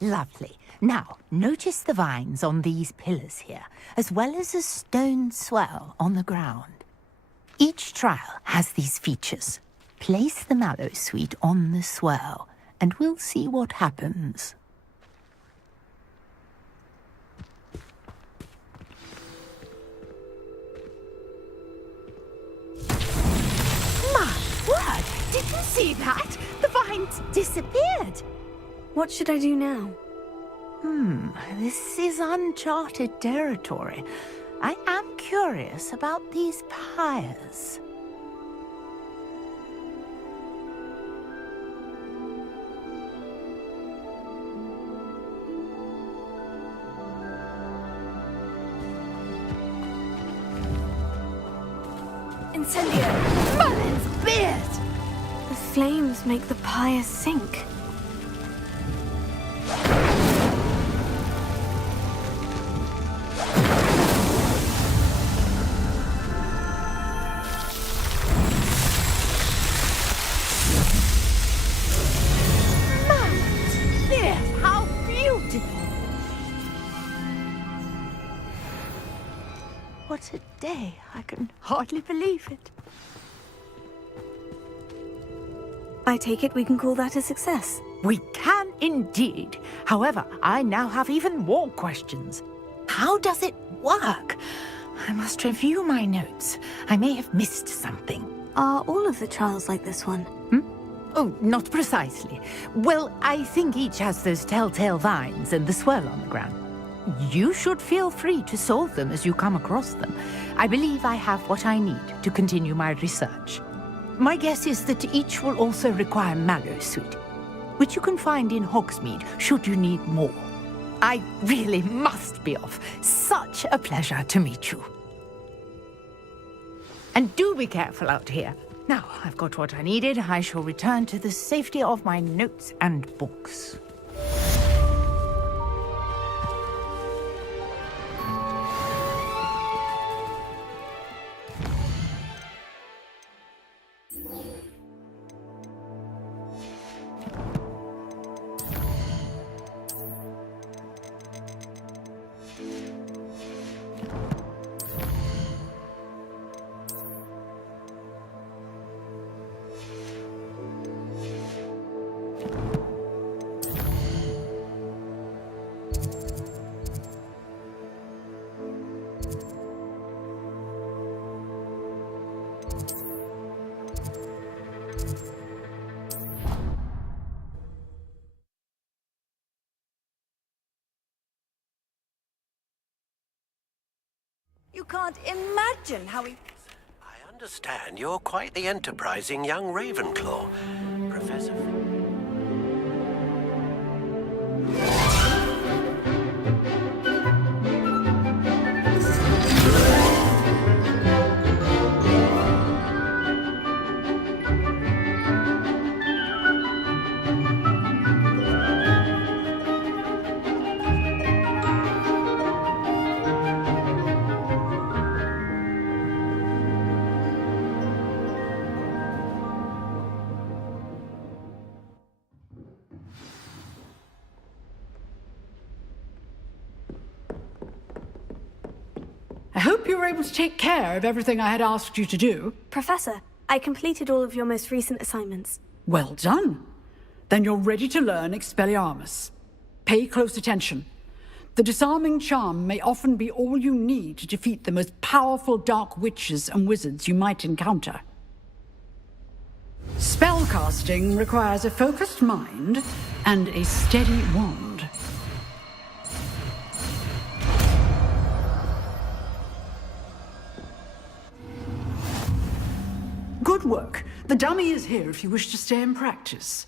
Lovely. Now, notice the vines on these pillars here, as well as a stone swell on the ground. Each trial has these features. Place the Mallowsweet on the swell, and we'll see what happens. My word! Did you see that? The vines disappeared. What should I do now? This is uncharted territory. I am curious about these pyres. Incendio! Merlin's beard! The flames make the pyre sink. What a day. I can hardly believe it. I take it we can call that a success. We can indeed. However, I now have even more questions. How does it work? I must review my notes. I may have missed something. Are all of the trials like this one? Oh, not precisely. Well, I think each has those telltale vines and the swirl on the ground. You should feel free to solve them as you come across them. I believe I have what I need to continue my research. My guess is that each will also require Mallowsweet, which you can find in Hogsmeade should you need more. I really must be off. Such a pleasure to meet you. And do be careful out here. Now, I've got what I needed. I shall return to the safety of my notes and books. You can't imagine how he... I understand you're quite the enterprising young Ravenclaw, Professor. hope you were able to take care of everything I had asked you to do. Professor, I completed all of your most recent assignments. Well done. Then you're ready to learn Expelliarmus. Pay close attention. The disarming charm may often be all you need to defeat the most powerful dark witches and wizards you might encounter. Spellcasting requires a focused mind and a steady wand. Good work. The dummy is here if you wish to stay and practice.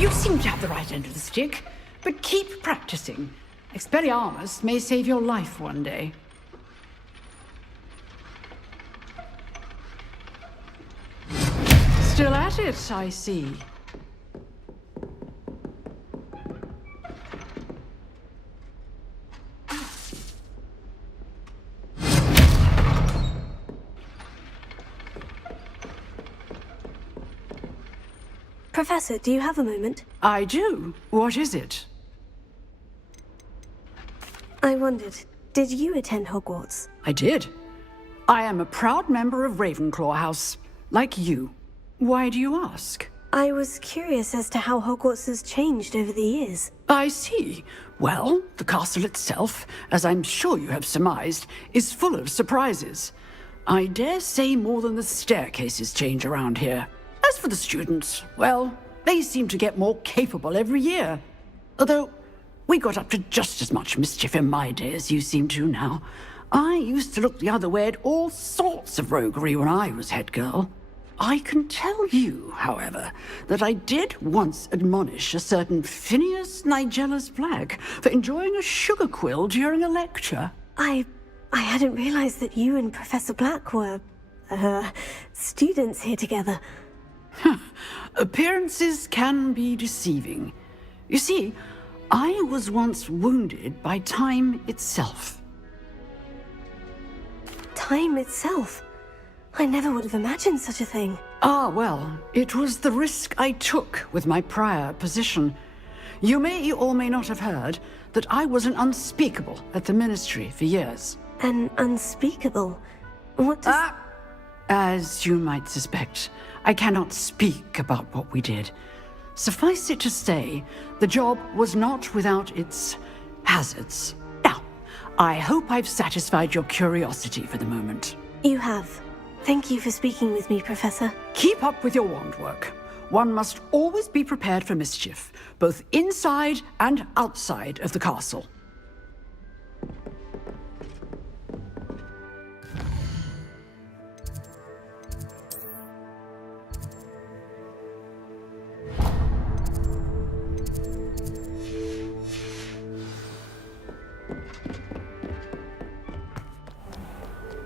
You seem to have the right end of the stick, but keep practicing. Expelliarmus may save your life one day. Still at it, I see. Professor, do you have a moment? I do. What is it? I wondered, did you attend Hogwarts? I did. I am a proud member of Ravenclaw House, like you. Why do you ask? I was curious as to how Hogwarts has changed over the years. I see. Well, the castle itself, as I'm sure you have surmised, is full of surprises. I dare say more than the staircases change around here. As for the students, well, they seem to get more capable every year. Although, we got up to just as much mischief in my day as you seem to now. I used to look the other way at all sorts of roguery when I was head girl. I can tell you, however, that I did once admonish a certain Phineas Nigellus Black for enjoying a sugar quill during a lecture. I hadn't realized that you and Professor Black were, students here together. Appearances can be deceiving. You see, I was once wounded by time itself. Time itself? I never would have imagined such a thing. Ah, well, it was the risk I took with my prior position. You may or may not have heard that I was an unspeakable at the Ministry for years. An unspeakable? What does... As you might suspect, I cannot speak about what we did. Suffice it to say, the job was not without its hazards. Now, I hope I've satisfied your curiosity for the moment. You have. Thank you for speaking with me, Professor. Keep up with your wand work. One must always be prepared for mischief, both inside and outside of the castle.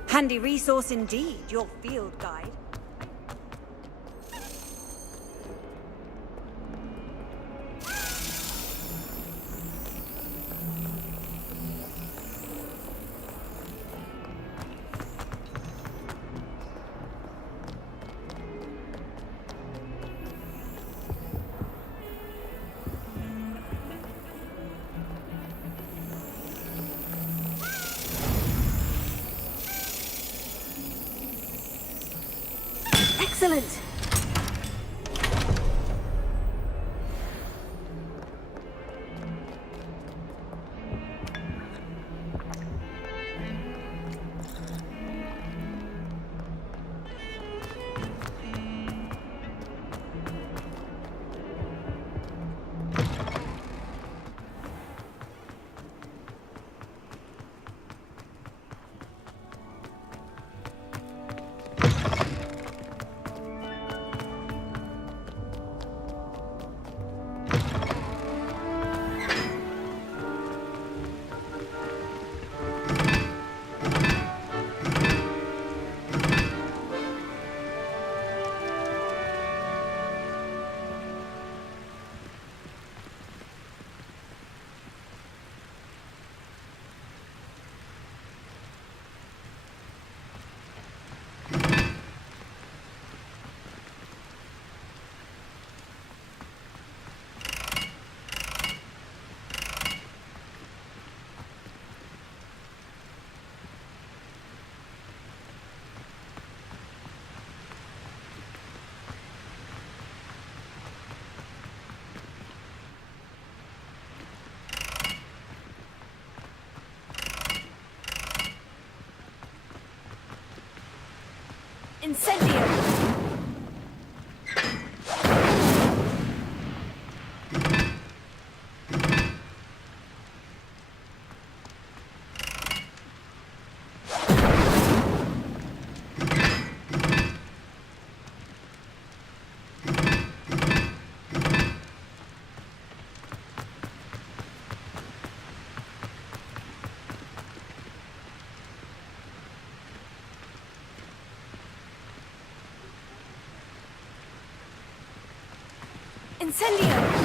Handy resource indeed, your field guide. Excellent! Incendio! Incendio!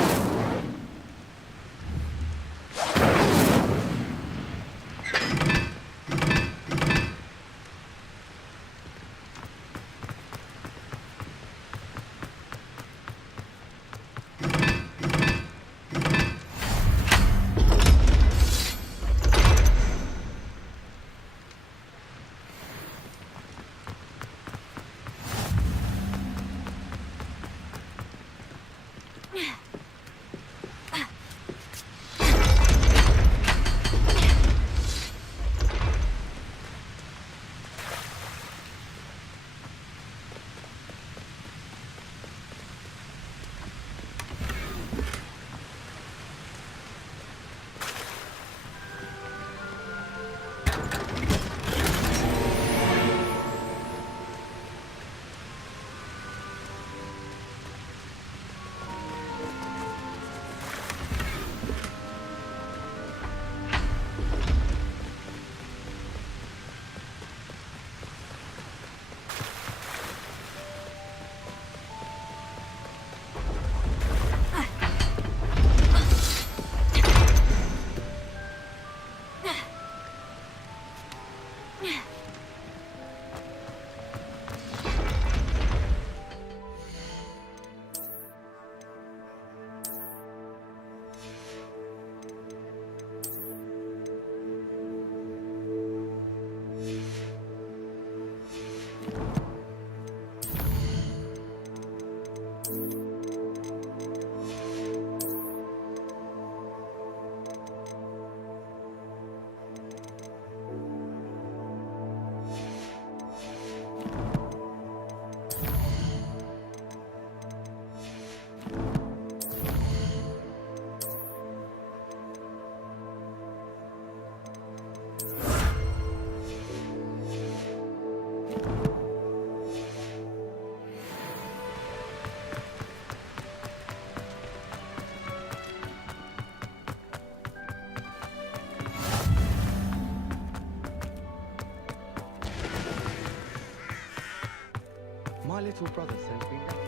My little brother sends me nothing.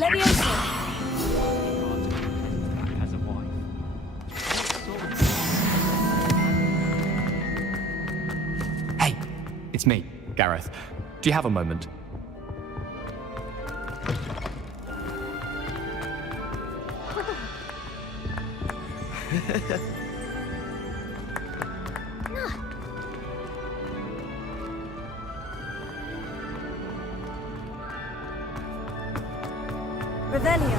Leviosa! Has a wife. Hey, it's me, Gareth. Do you have a moment? Revelio.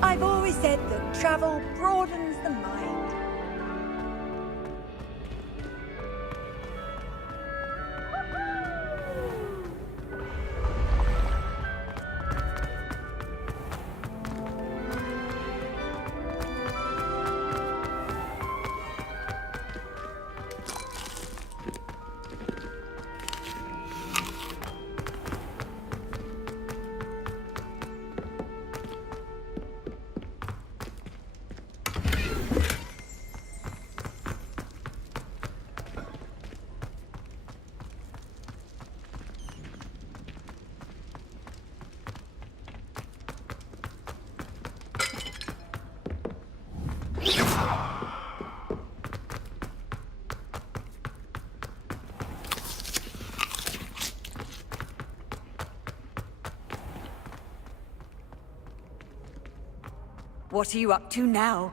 I've always said that travel broadens the mind. What are you up to now?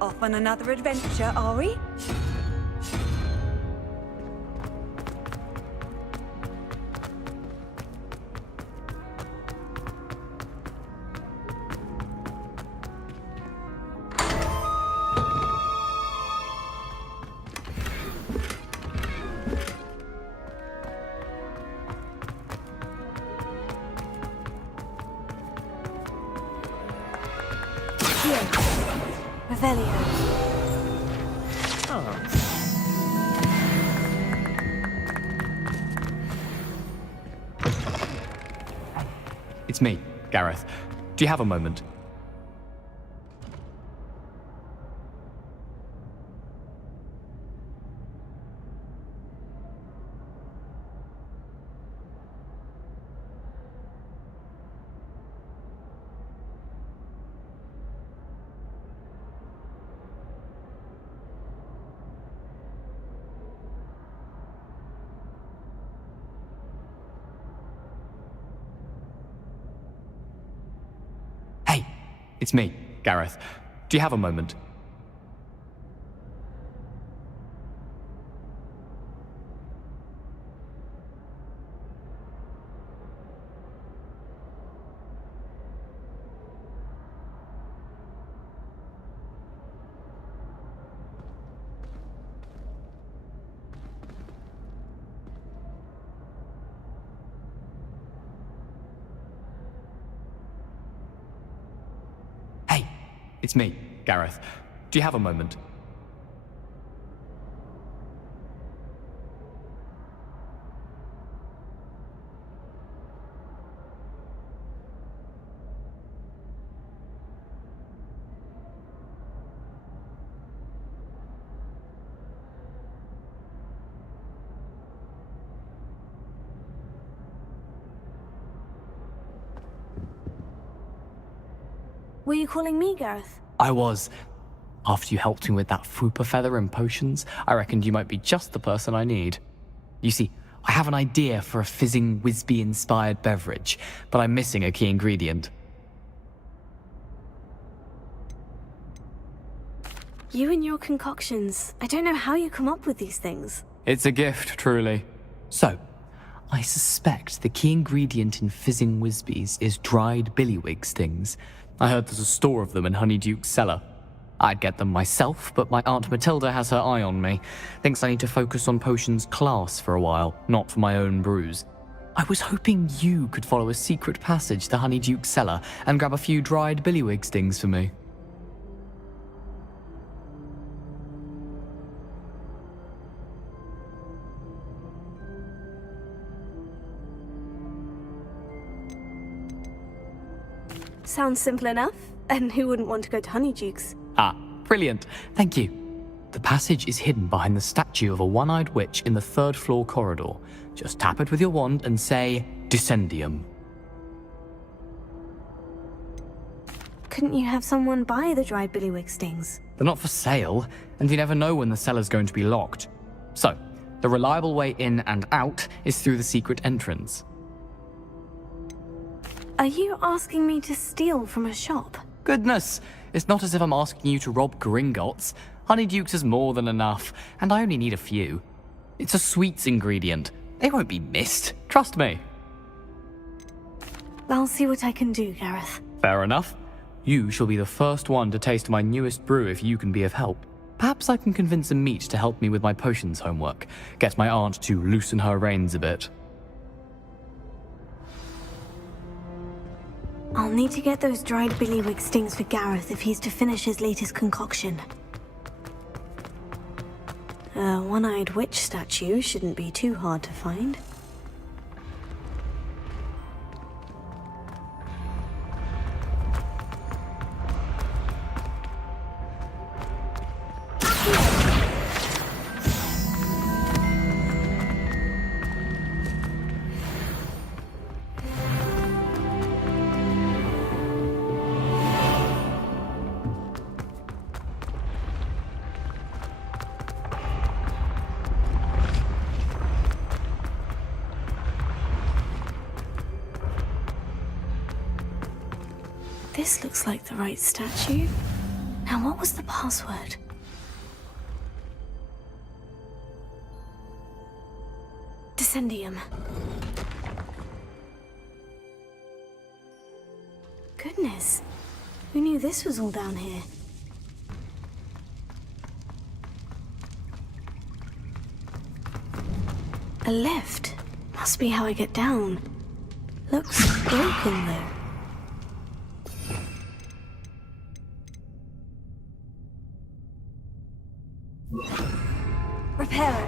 Off on another adventure, are we? Revelio. It's me, Gareth. Do you have a moment? It's me, Gareth. Do you have a moment? It's me, Gareth. Do you have a moment? Were you calling me, Gareth? I was. After you helped me with that Fupa feather and potions, I reckoned you might be just the person I need. You see, I have an idea for a fizzing Whizbee-inspired beverage, but I'm missing a key ingredient. You and your concoctions. I don't know how you come up with these things. It's a gift, truly. So, I suspect the key ingredient in fizzing Whizbees is dried billywig stings. I heard there's a store of them in Honeyduke's cellar. I'd get them myself, but my Aunt Matilda has her eye on me. Thinks I need to focus on potions class for a while, not for my own brews. I was hoping you could follow a secret passage to Honeyduke's cellar and grab a few dried billywig stings for me. Sounds simple enough. And who wouldn't want to go to Honeydukes? Ah, brilliant. Thank you. The passage is hidden behind the statue of a one-eyed witch in the third-floor corridor. Just tap it with your wand and say, Descendium. Couldn't you have someone buy the dried billywig stings? They're not for sale, and you never know when the cellar's going to be locked. So, the reliable way in and out is through the secret entrance. Are you asking me to steal from a shop? Goodness, it's not as if I'm asking you to rob Gringotts. Honeydukes is more than enough, and I only need a few. It's a sweets ingredient. They won't be missed, trust me. I'll see what I can do, Gareth. Fair enough. You shall be the first one to taste my newest brew if you can be of help. Perhaps I can convince a meat to help me with my potions homework. Get my aunt to loosen her reins a bit. I'll need to get those dried billywig stings for Gareth if he's to finish his latest concoction. A one-eyed witch statue shouldn't be too hard to find. This looks like the right statue. Now, what was the password? Descendium. Goodness, who knew this was all down here? A lift. Must be how I get down. Looks broken, though. Reparo.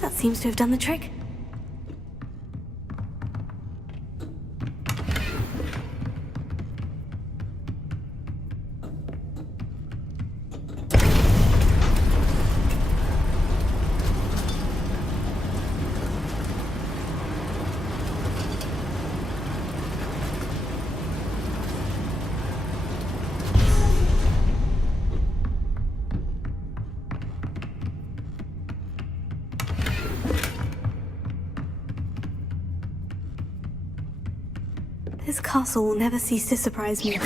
That seems to have done the trick. This castle will never cease to surprise me.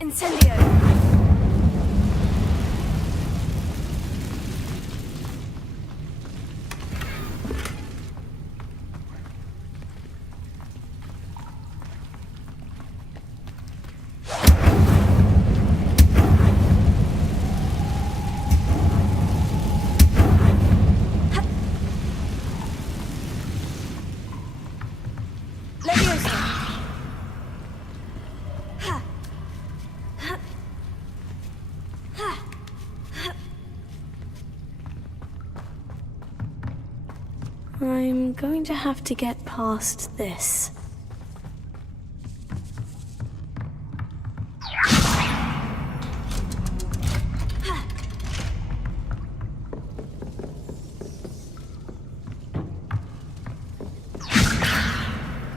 Incendio! I'm going to have to get past this.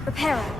Reparo.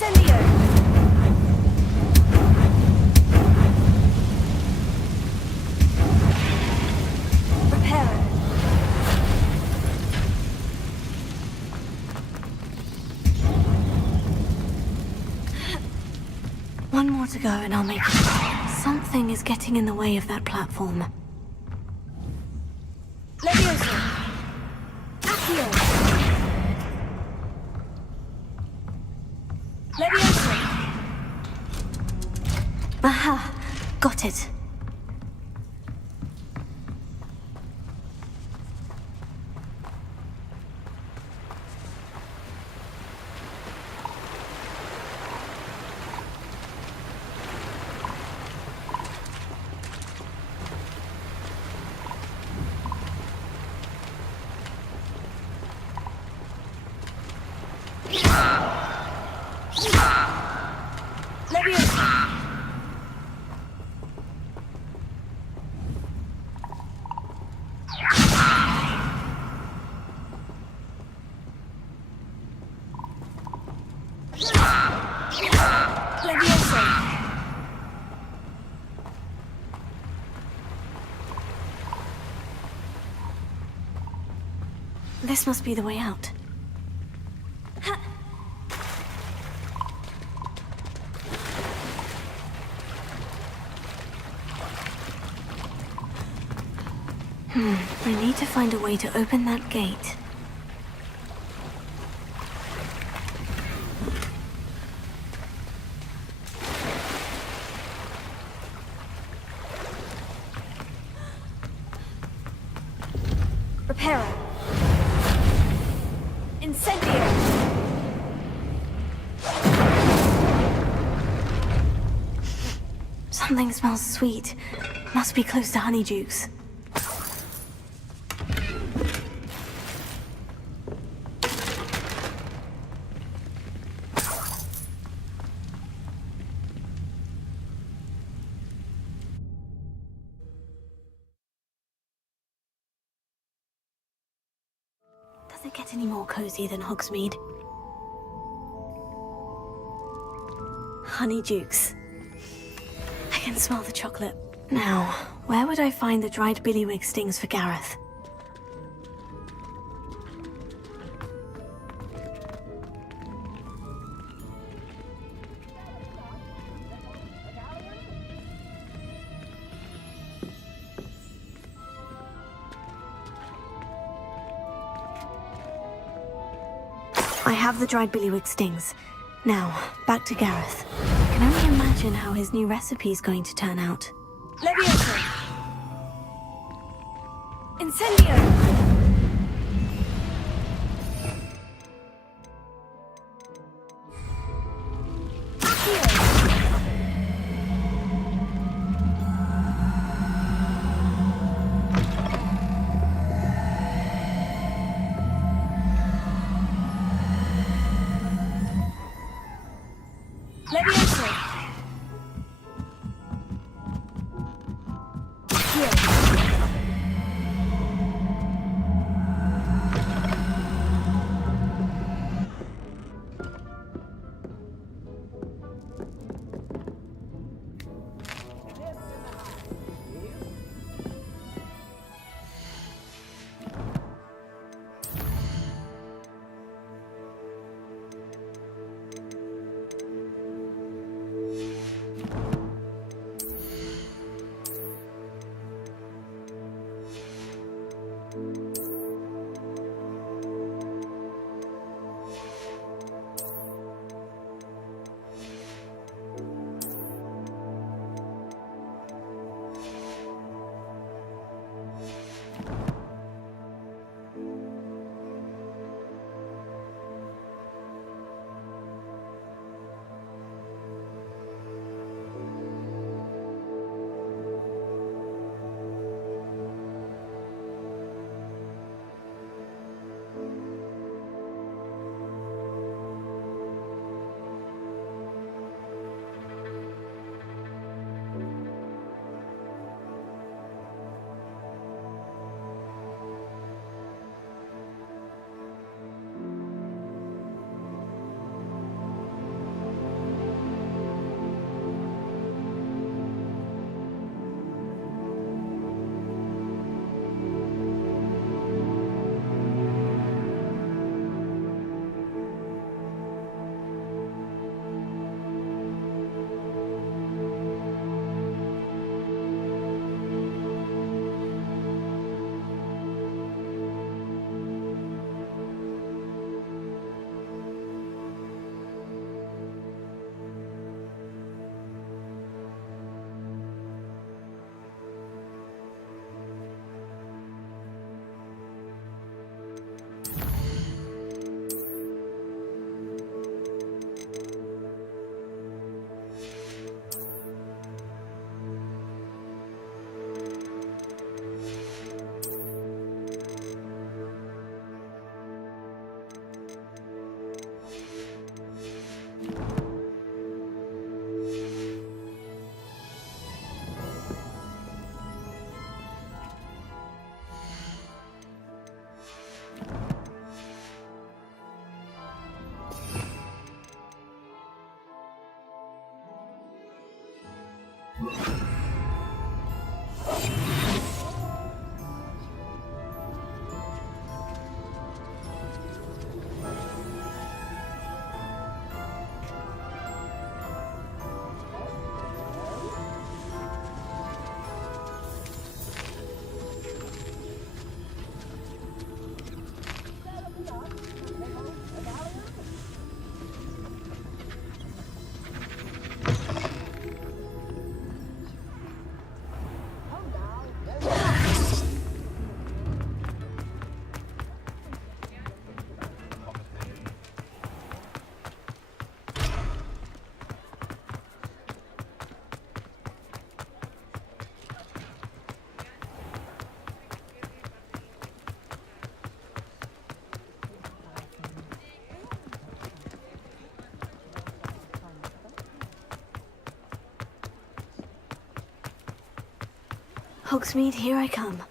Incendio! Reparo. One more to go and I'll make it. Something is getting in the way of that platform. Levioso. Accio. Levioso. Aha! Got it. Levioso. Levioso. This must be the way out. I need to find a way to open that gate. Reparo. Incendio. Something smells sweet. Must be close to Honeydukes. Does it get any more cozy than Hogsmeade? Honeydukes. I can smell the chocolate. Now, where would I find the dried billywig stings for Gareth? I have the dried billywig stings. Now, back to Gareth. I can only imagine how his new recipe is going to turn out. Levioso. Incendio. Levioso. Accio. Hogsmeade, here I come.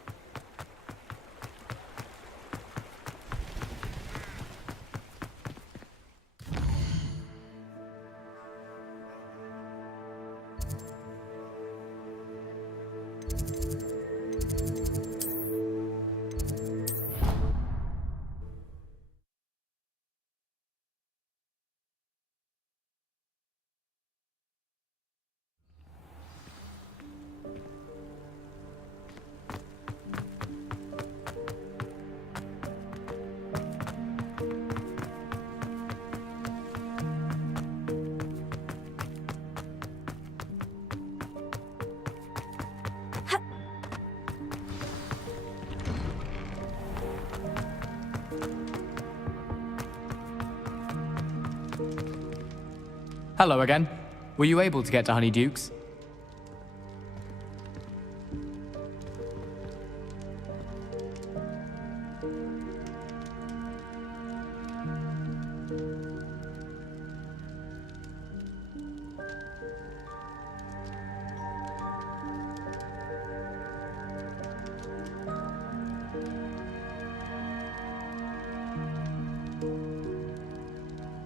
Hello again. Were you able to get to Honeydukes?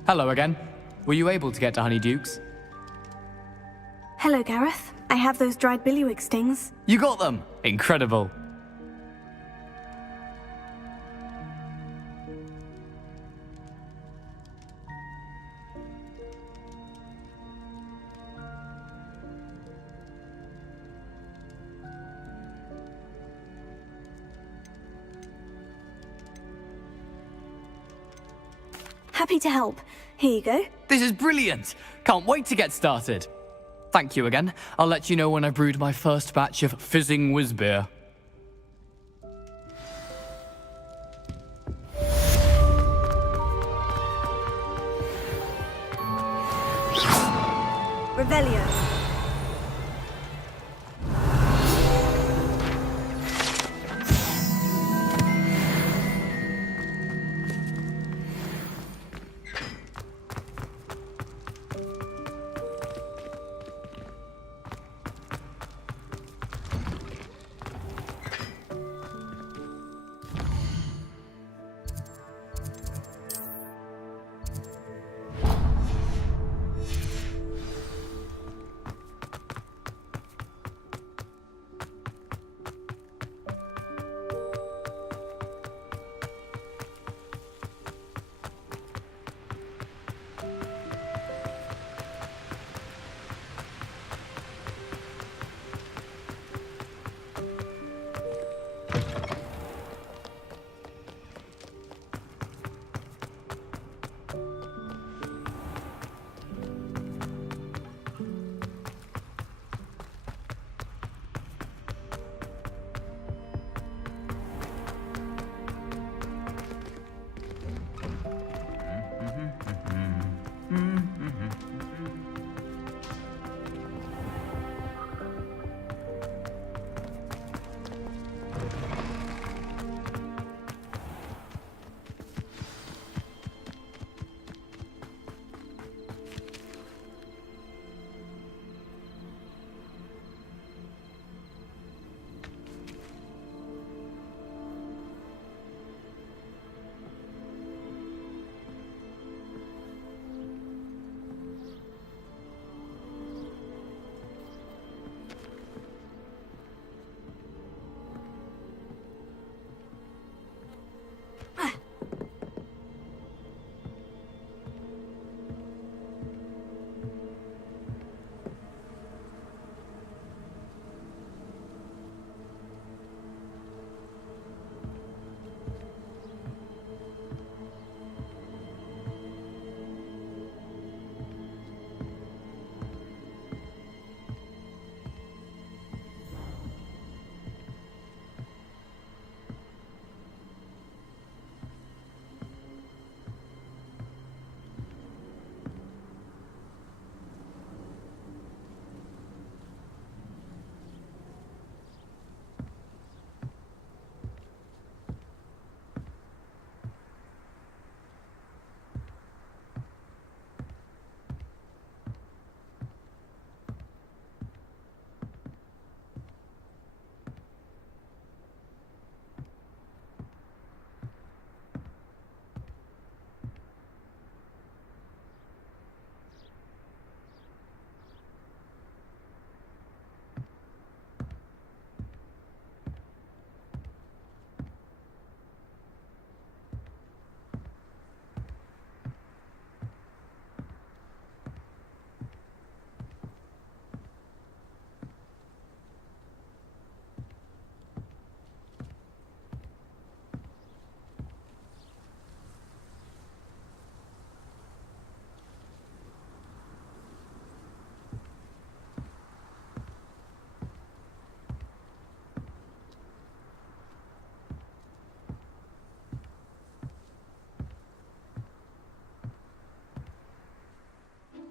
Hello again. Were you able to get to Honeydukes? Hello, Gareth. I have those dried billywig stings. You got them! Incredible. Happy to help. Here you go. This is brilliant! Can't wait to get started. Thank you again. I'll let you know when I brewed my first batch of fizzing whiz beer. Revelio.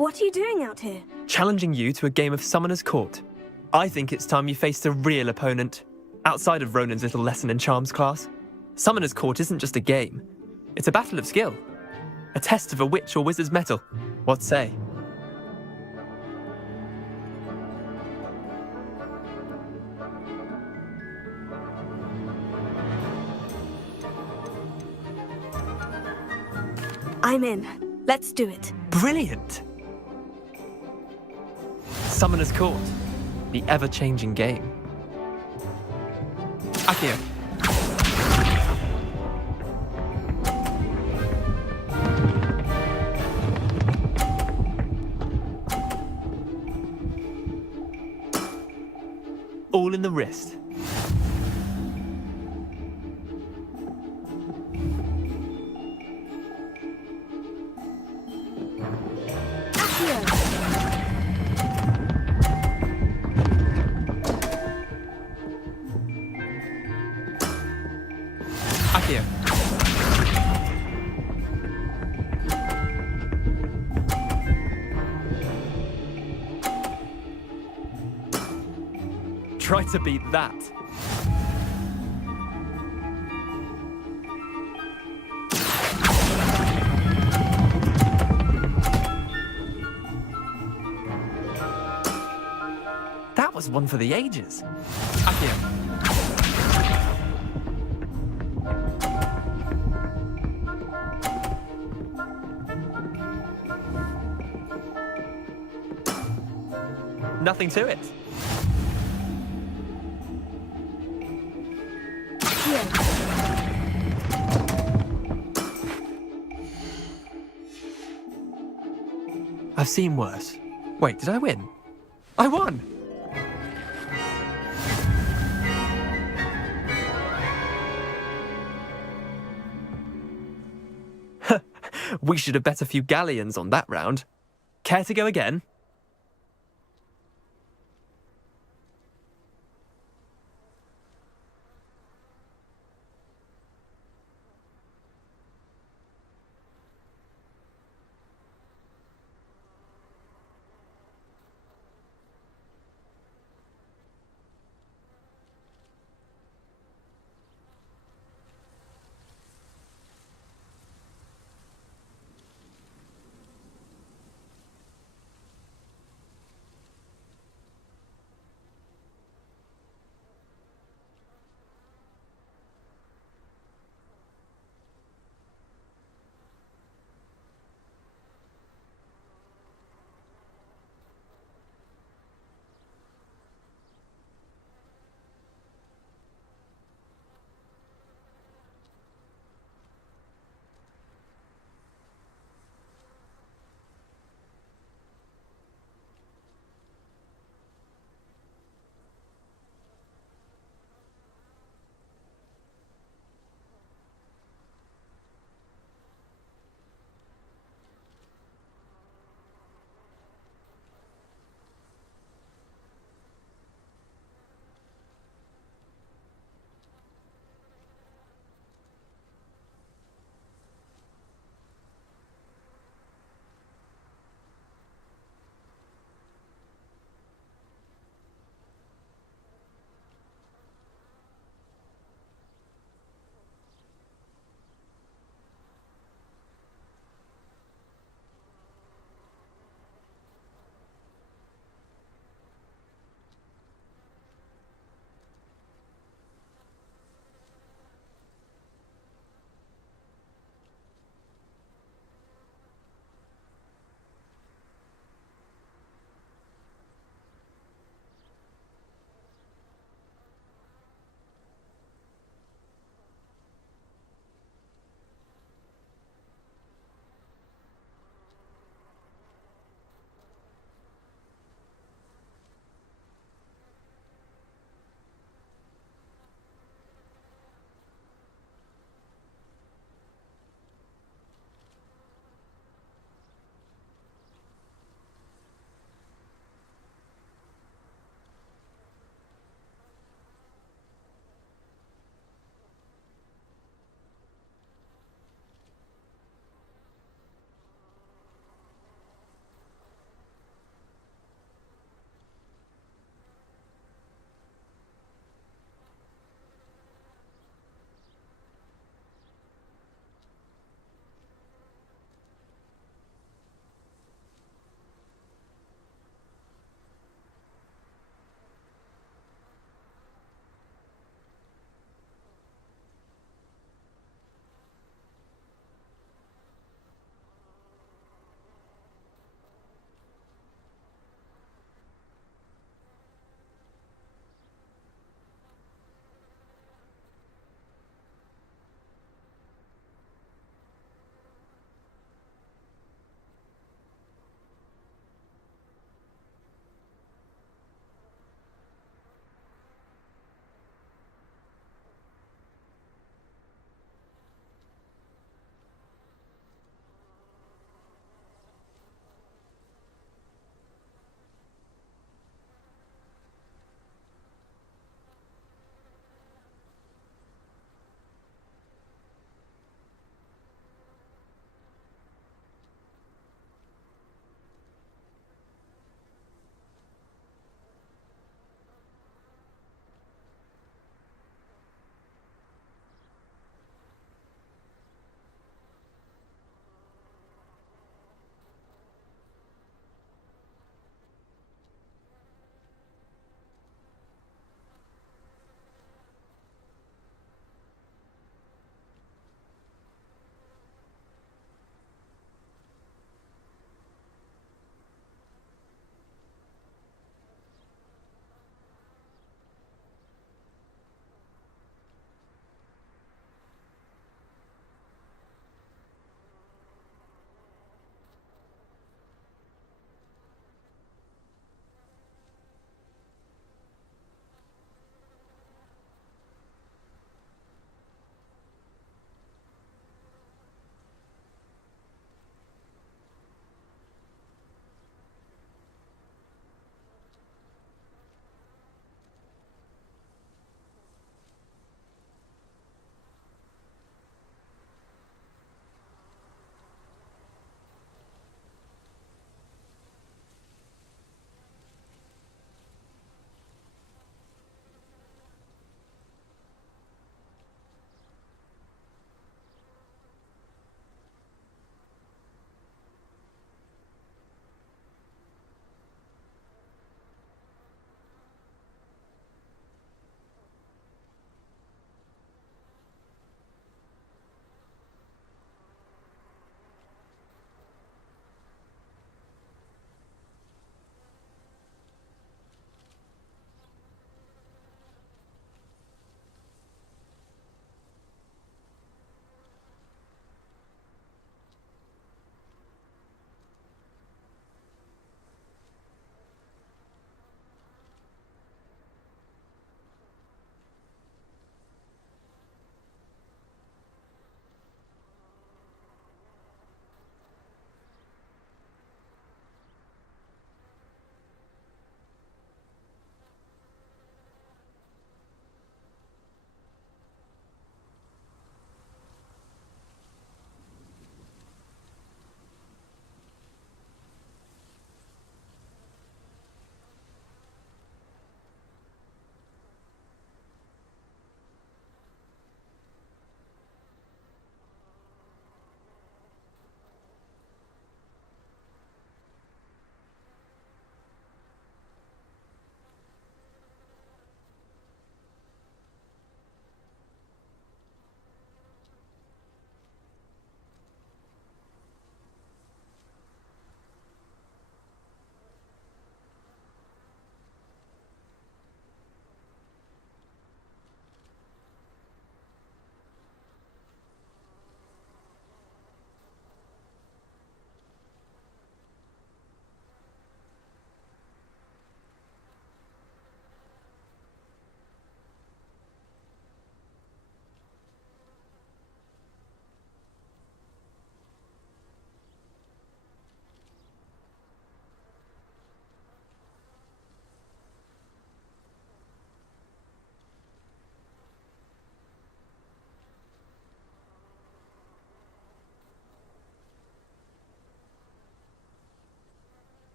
What are you doing out here? Challenging you to a game of Summoner's Court. I think it's time you faced a real opponent, outside of Ronan's little lesson in charms class. Summoner's Court isn't just a game. It's a battle of skill. A test of a witch or wizard's mettle. What say? I'm in. Let's do it. Brilliant! Summoner's Court. The ever-changing game. Akio. All in the wrist. Akio. Try to beat that. That was one for the ages. Akio. Nothing to it. I've seen worse. Wait, did I win? I won! We should have bet a few galleons on that round. Care to go again?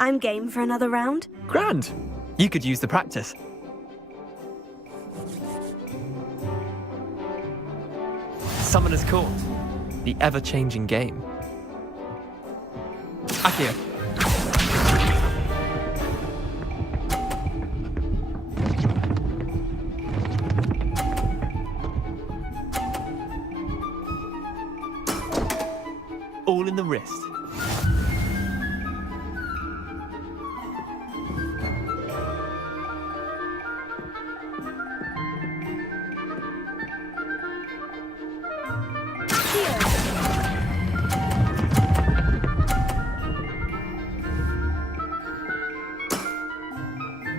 I'm game for another round. Grand. You could use the practice. Summoner's Court. The ever-changing game. Akio. All in the wrist.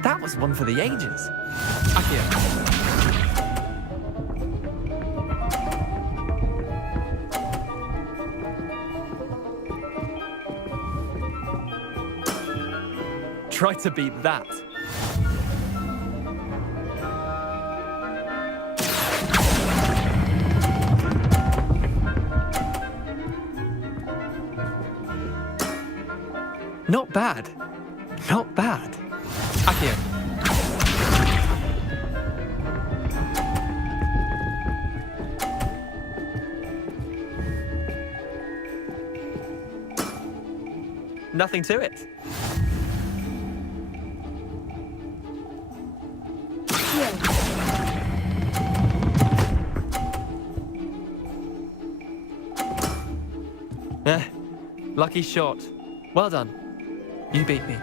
That was one for the ages. Akio. Try to beat that. Not bad. Not bad. Akio. Nothing to it. Lucky shot. Well done. You beat me.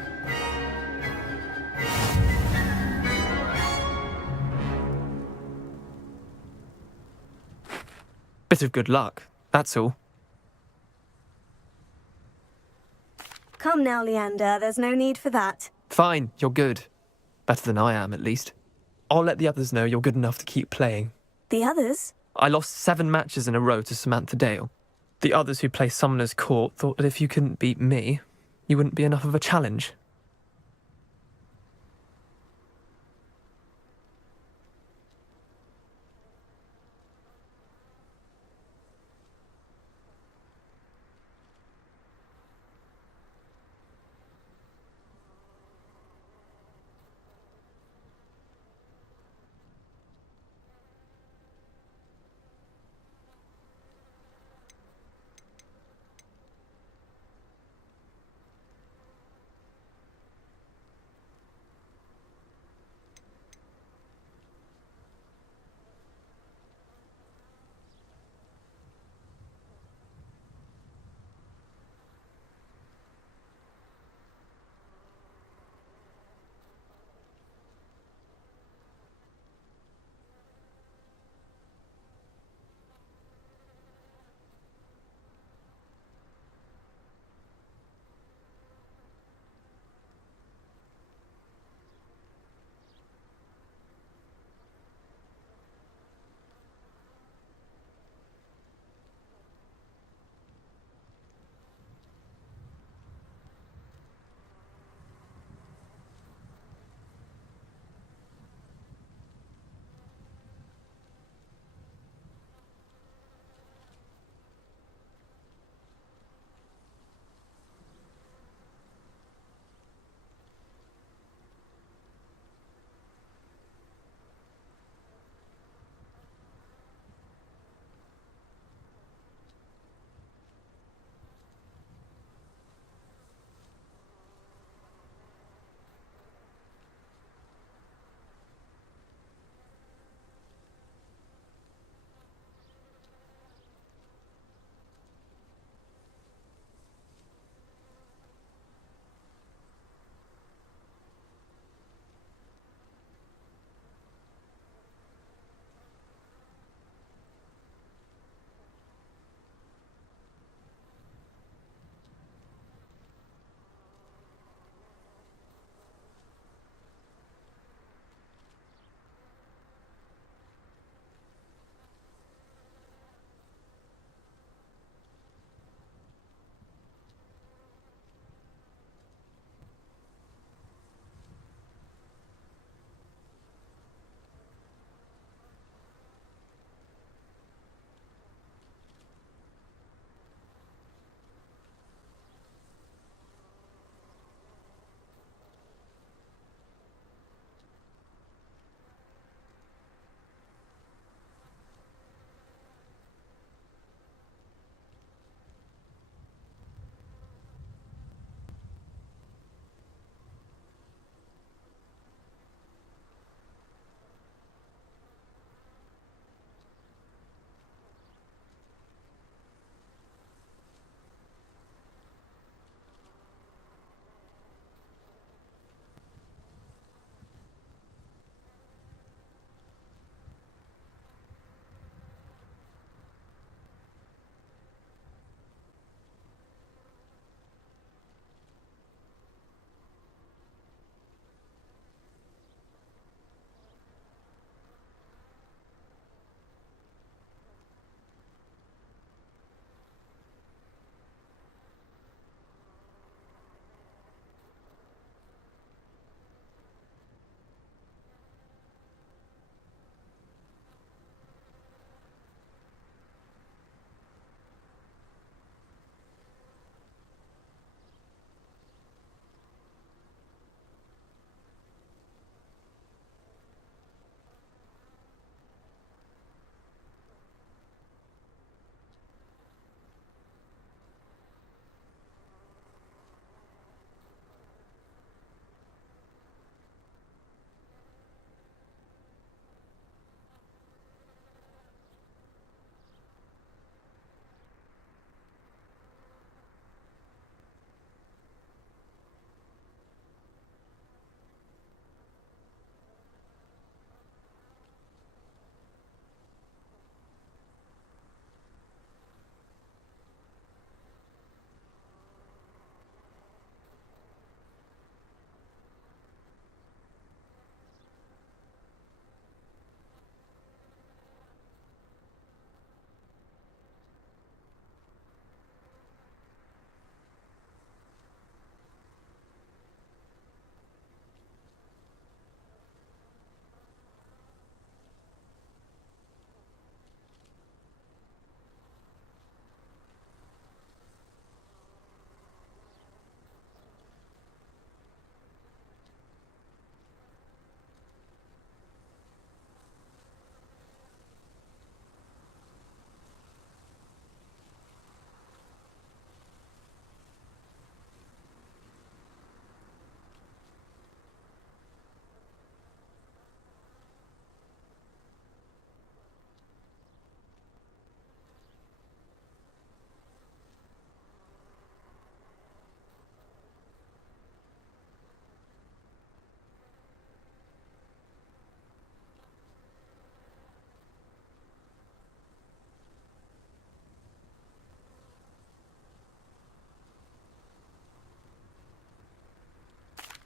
Bit of good luck, that's all. Come now, Leander, there's no need for that. Fine, you're good. Better than I am, at least. I'll let the others know you're good enough to keep playing. The others? I lost 7 matches in a row to Samantha Dale. The others who play Summoner's Court thought that if you couldn't beat me, you wouldn't be enough of a challenge.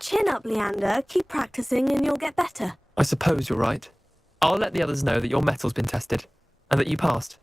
Chin up, Leander. Keep practicing and you'll get better. I suppose you're right. I'll let the others know that your metal's been tested and that you passed.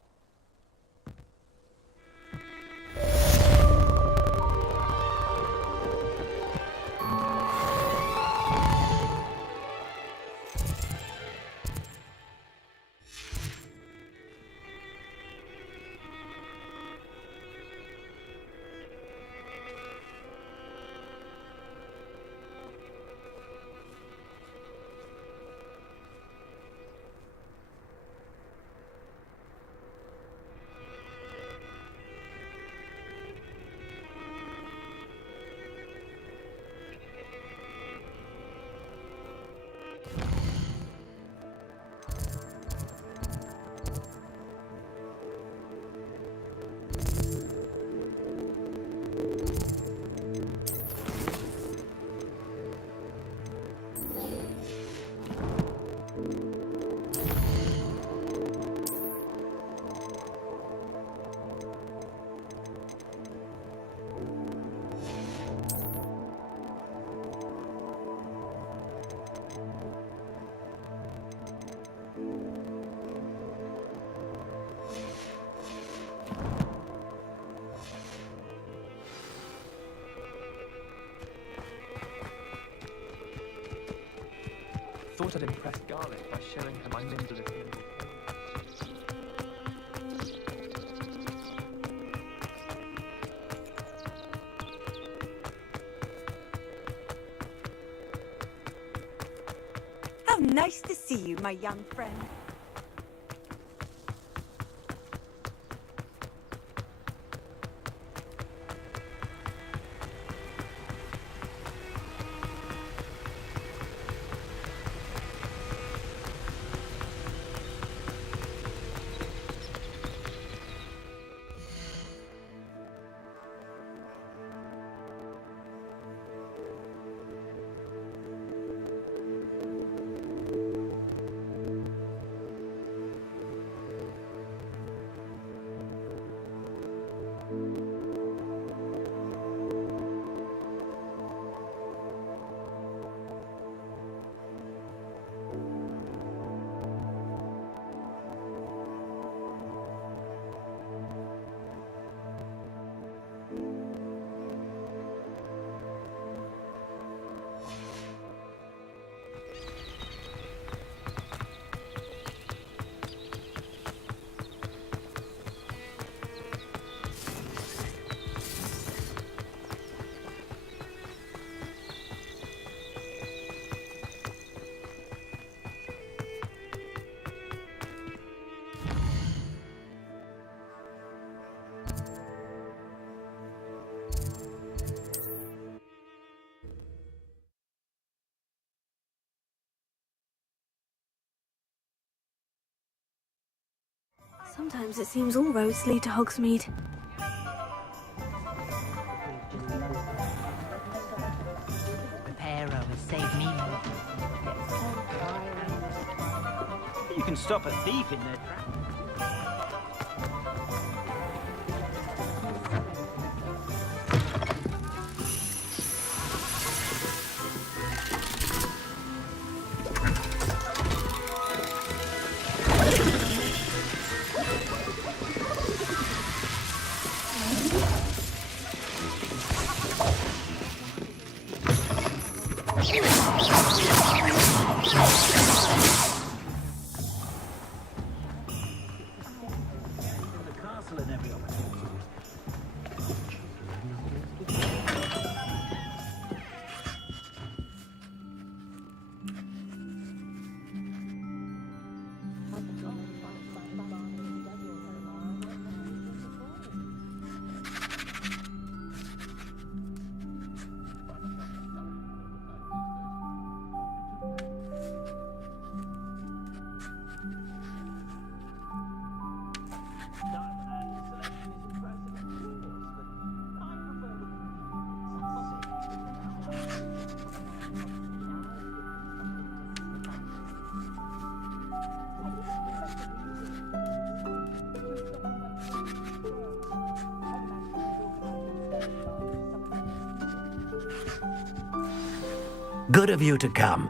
Thought I'd impress Garlic by showing her my nimble little... How nice to see you, my young friend. Sometimes it seems all roads lead to Hogsmeade. Reparo has saved me more. You can stop a thief in their tracks. Good of you to come.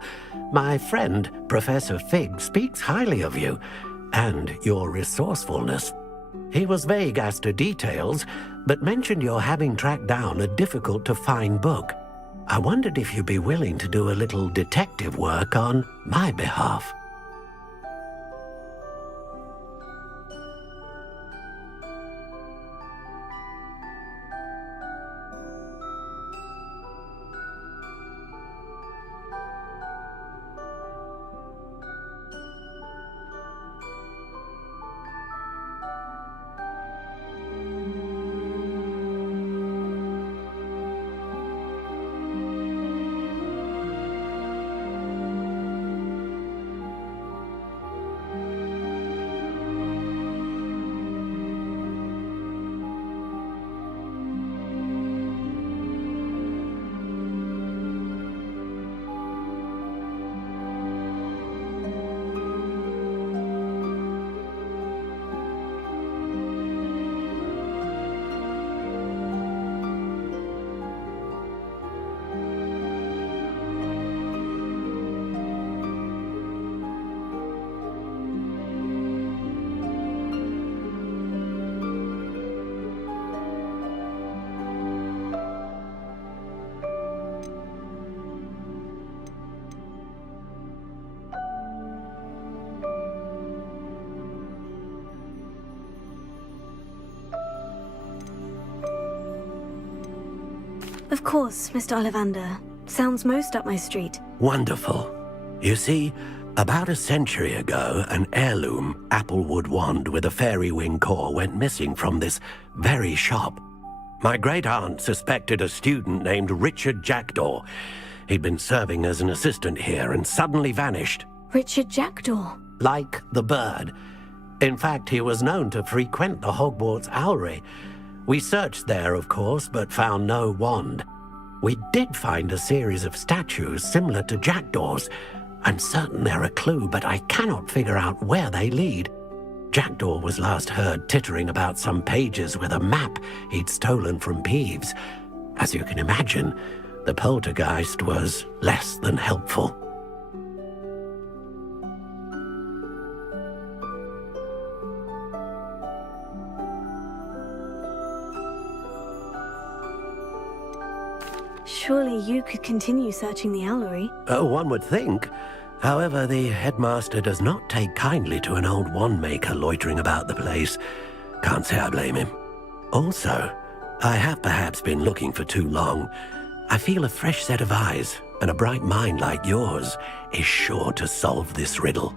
My friend, Professor Fig, speaks highly of you and your resourcefulness. He was vague as to details, but mentioned your having tracked down a difficult-to-find book. I wondered if you'd be willing to do a little detective work on my behalf. Of course, Mr. Ollivander. Sounds most up my street. Wonderful. You see, about a century ago, an heirloom applewood wand with a fairy wing core went missing from this very shop. My great-aunt suspected a student named Richard Jackdaw. He'd been serving as an assistant here and suddenly vanished. Richard Jackdaw? Like the bird. In fact, he was known to frequent the Hogwarts Owlery. We searched there, of course, but found no wand. We did find a series of statues similar to Jackdaw's. I'm certain they're a clue, but I cannot figure out where they lead. Jackdaw was last heard tittering about some pages with a map he'd stolen from Peeves. As you can imagine, the poltergeist was less than helpful. Surely you could continue searching the Owlery. One would think. However, the headmaster does not take kindly to an old wand-maker loitering about the place. Can't say I blame him. Also, I have perhaps been looking for too long. I feel a fresh set of eyes, and a bright mind like yours is sure to solve this riddle.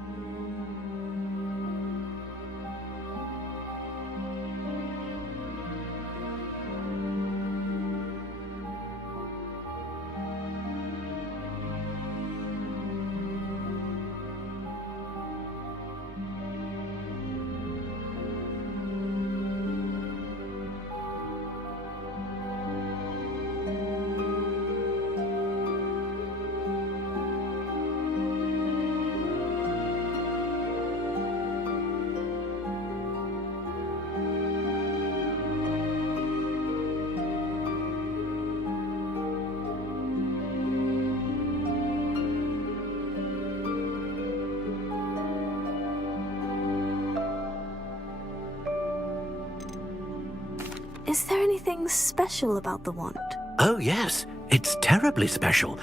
Is there anything special about the wand? Oh, yes. It's terribly special.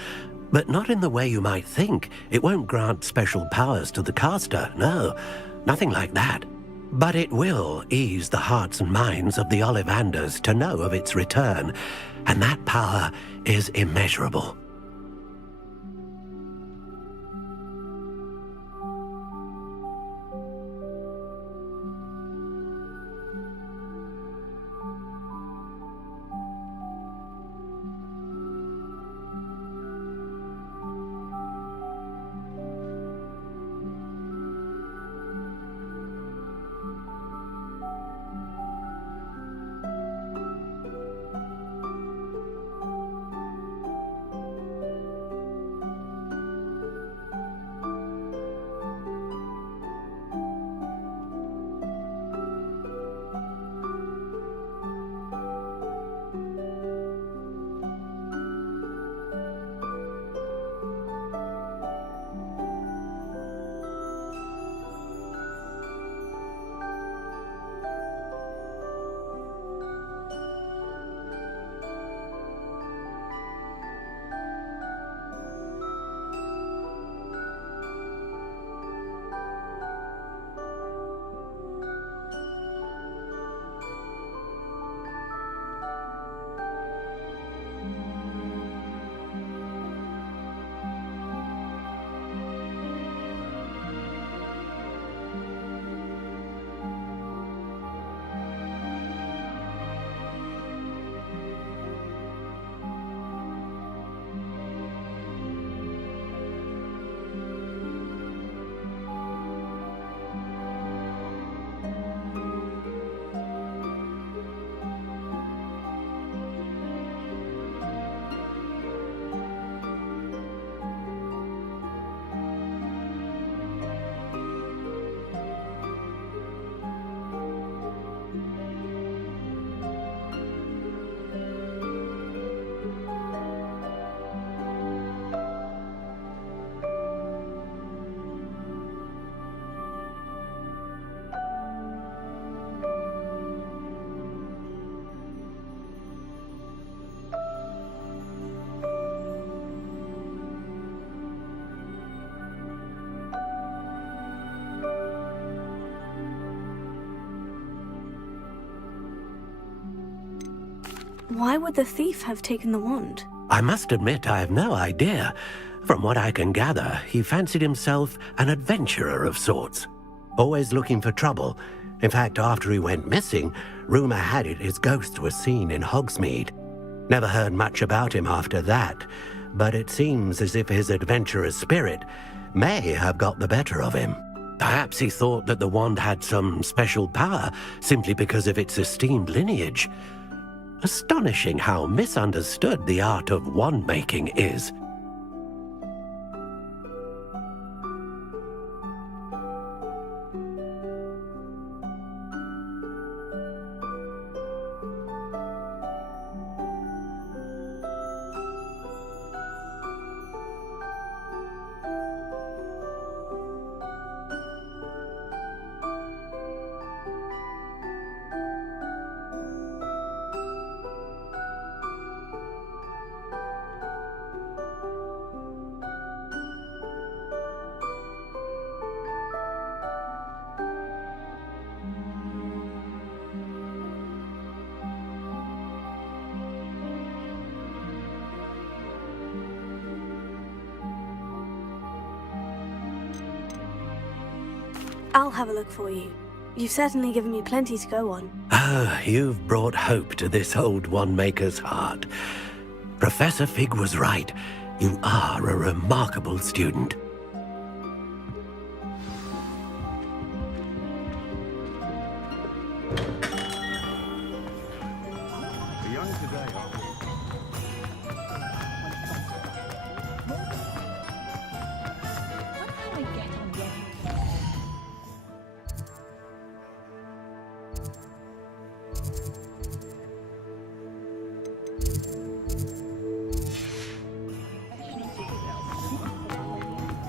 But not in the way you might think. It won't grant special powers to the caster, no. Nothing like that. But it will ease the hearts and minds of the Ollivanders to know of its return. And that power is immeasurable. Why would the thief have taken the wand? I must admit I have no idea. From what I can gather, he fancied himself an adventurer of sorts. Always looking for trouble. In fact, after he went missing, rumor had it his ghost was seen in Hogsmeade. Never heard much about him after that, but it seems as if his adventurous spirit may have got the better of him. Perhaps he thought that the wand had some special power simply because of its esteemed lineage. Astonishing how misunderstood the art of wand-making is. I'll have a look for you. You've certainly given me plenty to go on. Ah, you've brought hope to this old wand-maker's heart. Professor Fig was right. You are a remarkable student.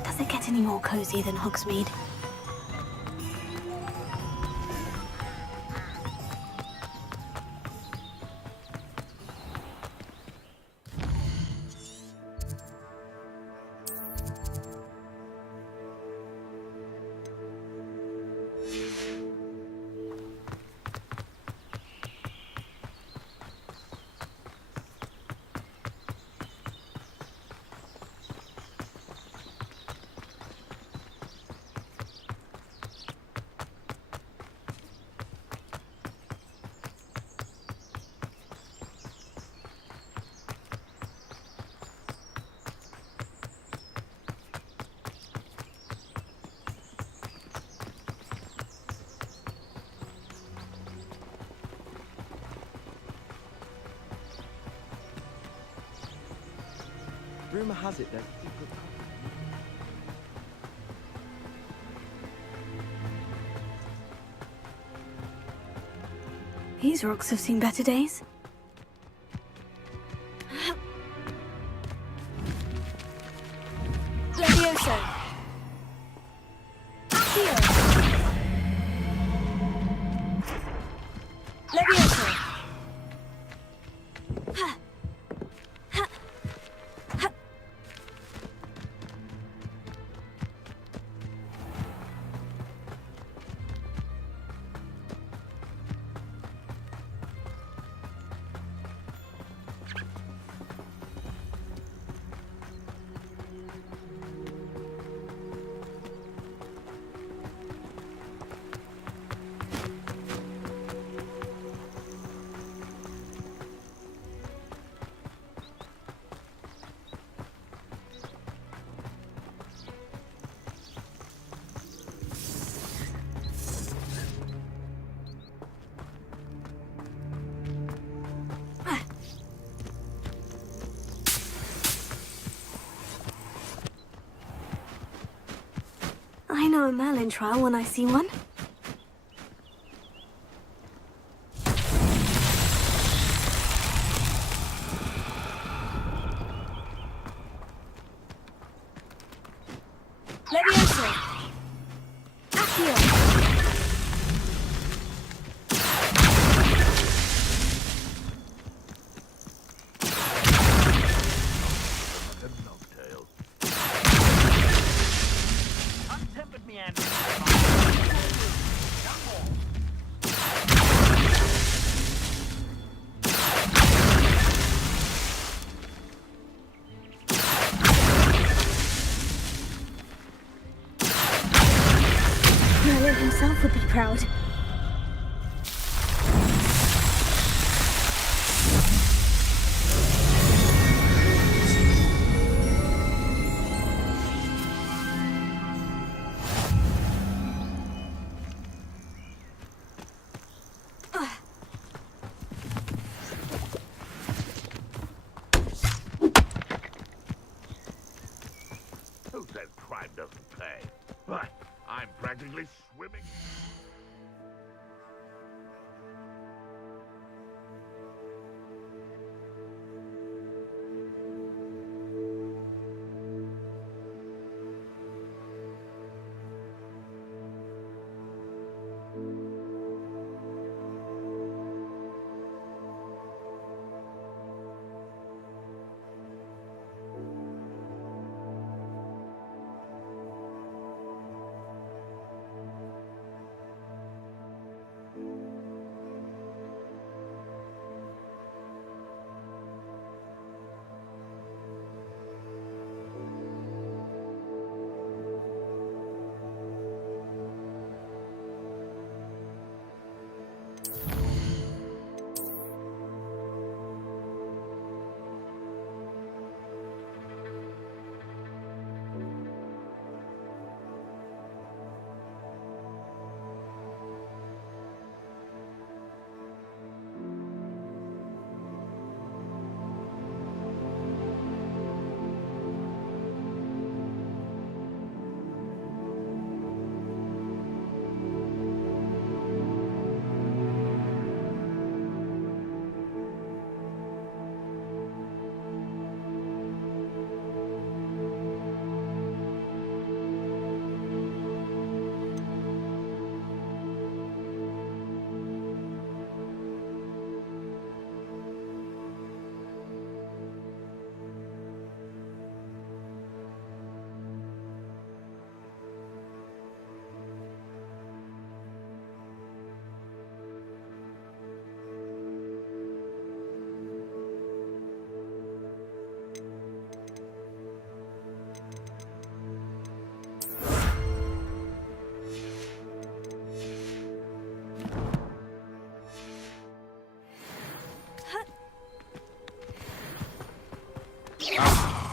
Does it get any more cozy than Hogsmeade? Rumor has it there's secret. These rocks have seen better days. Levioso. Accio. Levioso. Ha. Ha. Ha. I know a Merlin trial when I see one. Levioso. Accio. himself would be proud. Who says crime doesn't pay? But I'm practically swimming.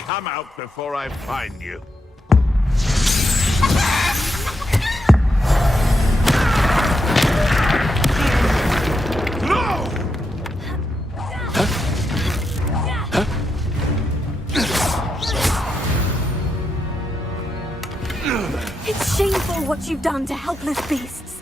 Come out before I find you. No! It's shameful what you've done to helpless beasts.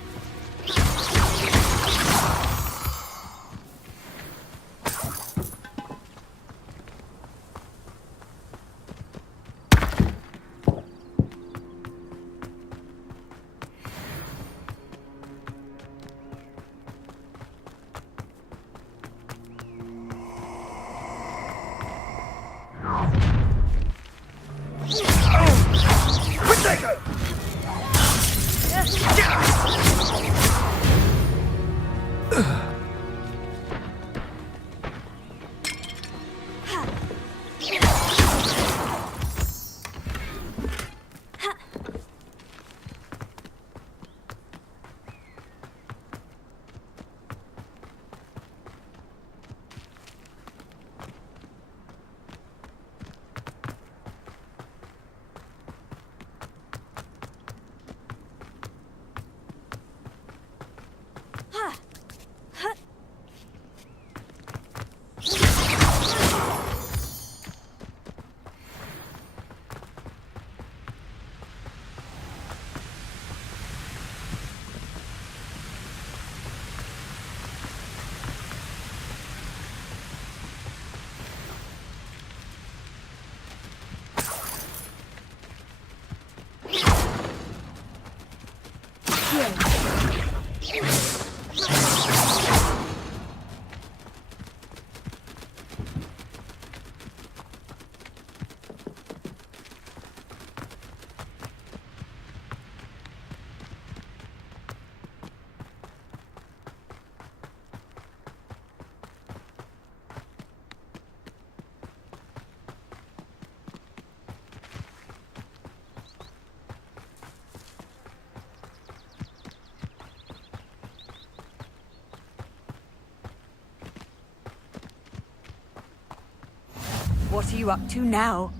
What are you up to now?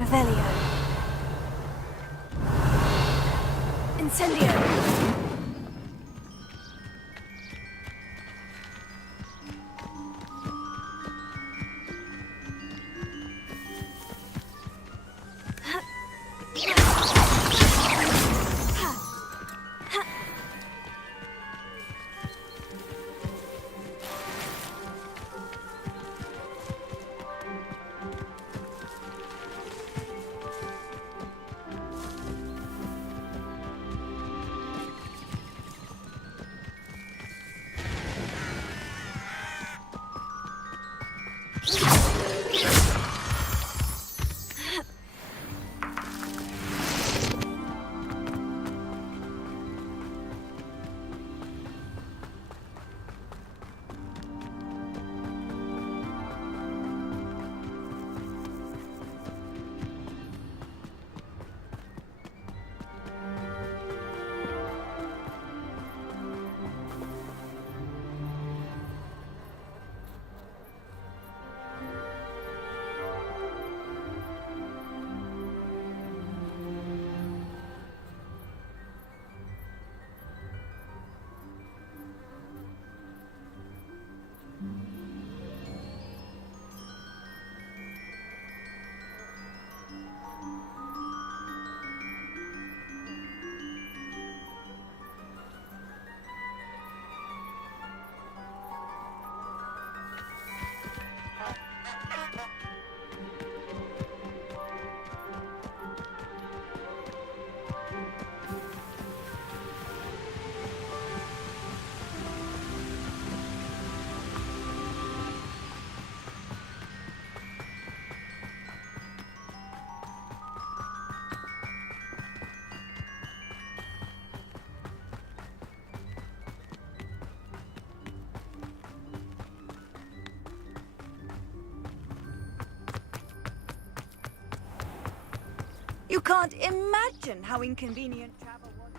Revelio. Incendio. You can't imagine how inconvenient travel was.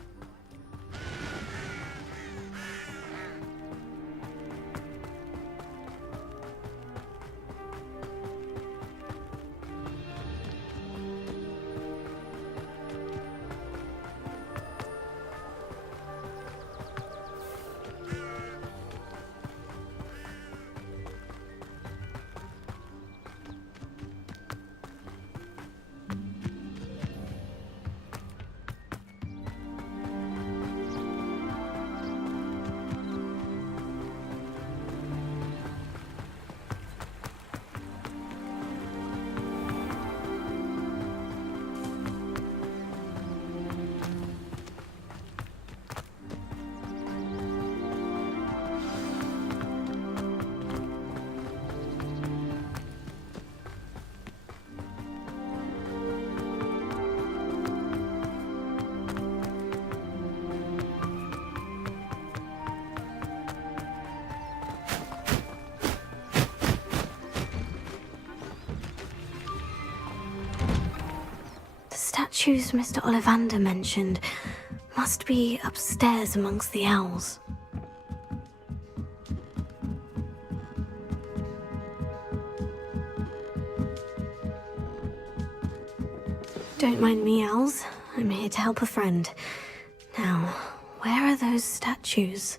Statues Mr. Ollivander mentioned must be upstairs amongst the owls. Don't mind me, owls. I'm here to help a friend. Now, where are those statues?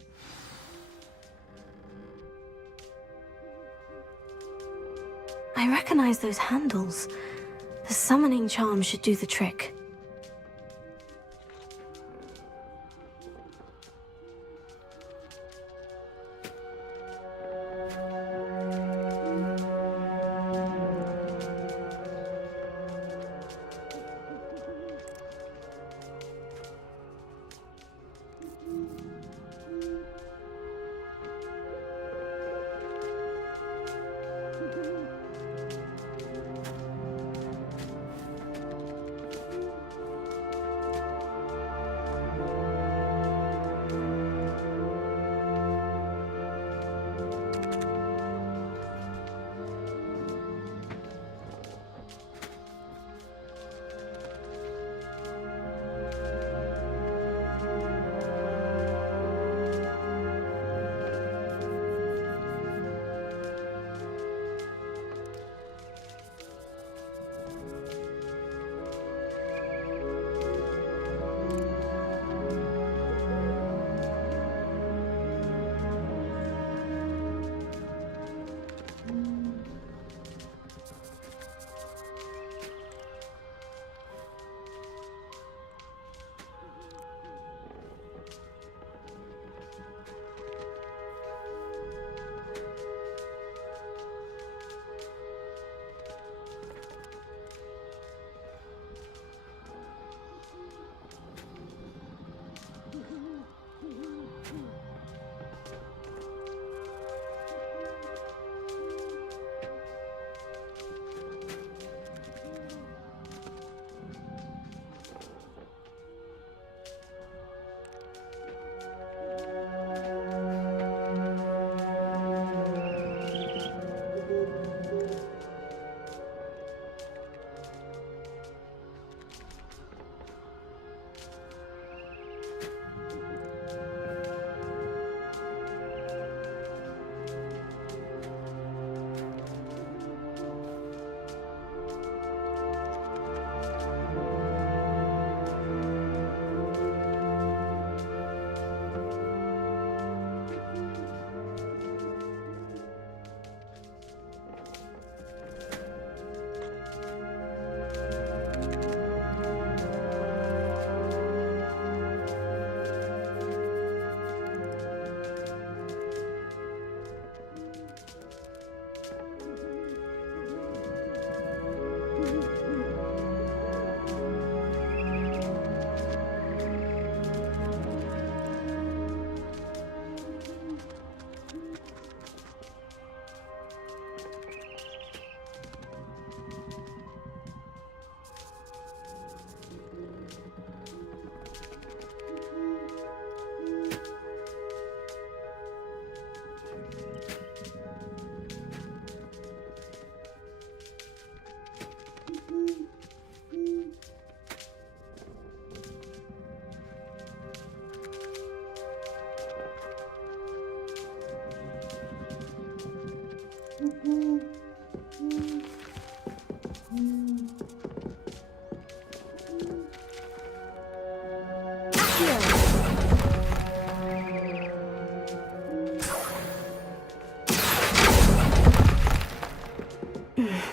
I recognize those handles. The summoning charm should do the trick.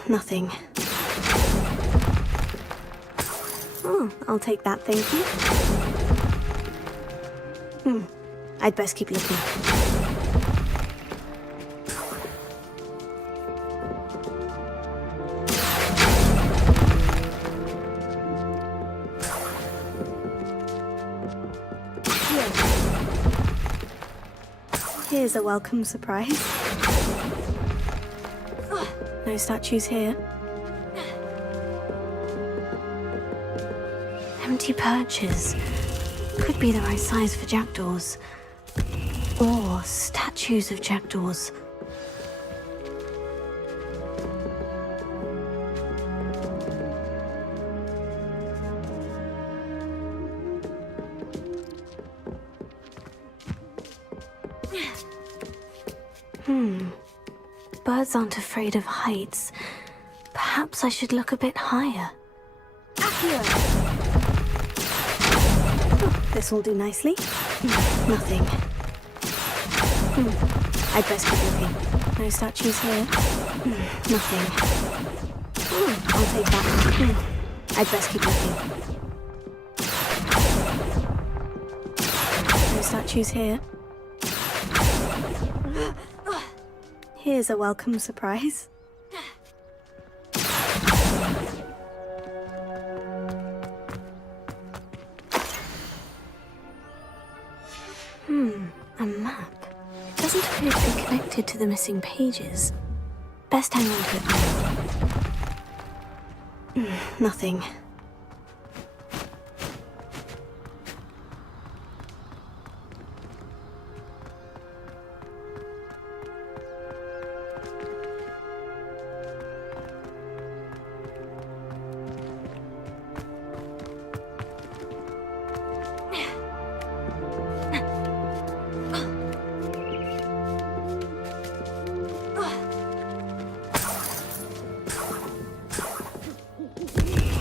Nothing. Oh, I'll take that, thank you. I'd best keep looking. Here's a welcome surprise. No statues here. Empty perches. Could be the right size for jackdaws. Or statues of jackdaws. Birds aren't afraid of heights. Perhaps I should look a bit higher. This will do nicely. Nothing. I'd best keep looking. No statues here. Nothing. I'll take that. I'd best keep looking. No statues here. Here's a welcome surprise. A map. It doesn't appear to be connected to the missing pages. Best hang on to it. Nothing.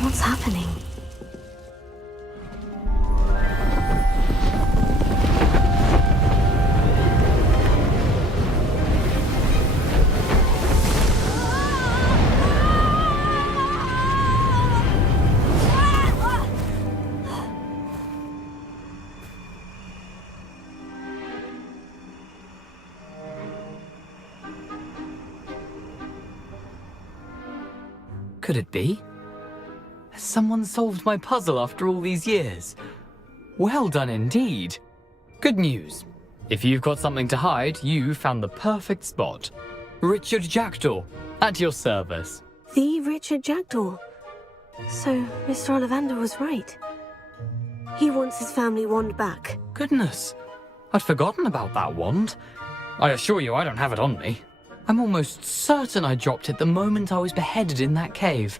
What's happening? Could it be? Has someone solved my puzzle after all these years? Well done indeed. Good news. If you've got something to hide, you found the perfect spot. Richard Jackdaw, at your service. The Richard Jackdaw. So, Mr. Ollivander was right. He wants his family wand back. Goodness, I'd forgotten about that wand. I assure you I don't have it on me. I'm almost certain I dropped it the moment I was beheaded in that cave.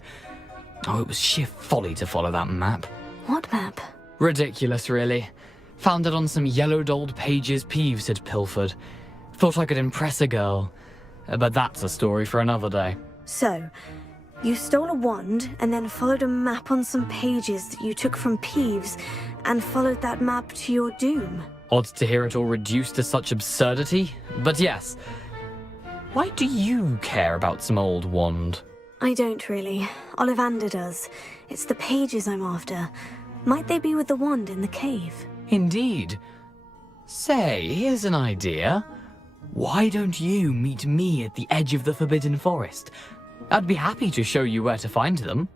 Oh, it was sheer folly to follow that map. What map? Ridiculous, really. Found it on some yellowed old pages Peeves had pilfered. Thought I could impress a girl. But that's a story for another day. So, you stole a wand and then followed a map on some pages that you took from Peeves and followed that map to your doom. Odd to hear it all reduced to such absurdity, but yes. Why do you care about some old wand? I don't really. Ollivander does. It's the pages I'm after. Might they be with the wand in the cave? Indeed. Say, here's an idea. Why don't you meet me at the edge of the Forbidden Forest? I'd be happy to show you where to find them.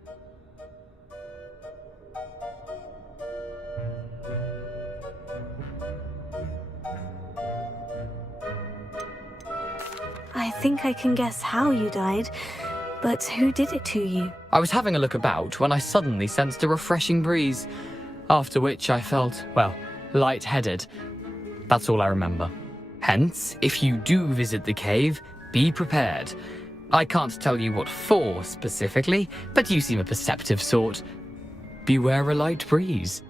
I think I can guess how you died, but who did it to you? I was having a look about when I suddenly sensed a refreshing breeze, after which I felt, well, lightheaded. That's all I remember. Hence, if you do visit the cave, be prepared. I can't tell you what for specifically, but you seem a perceptive sort. Beware a light breeze.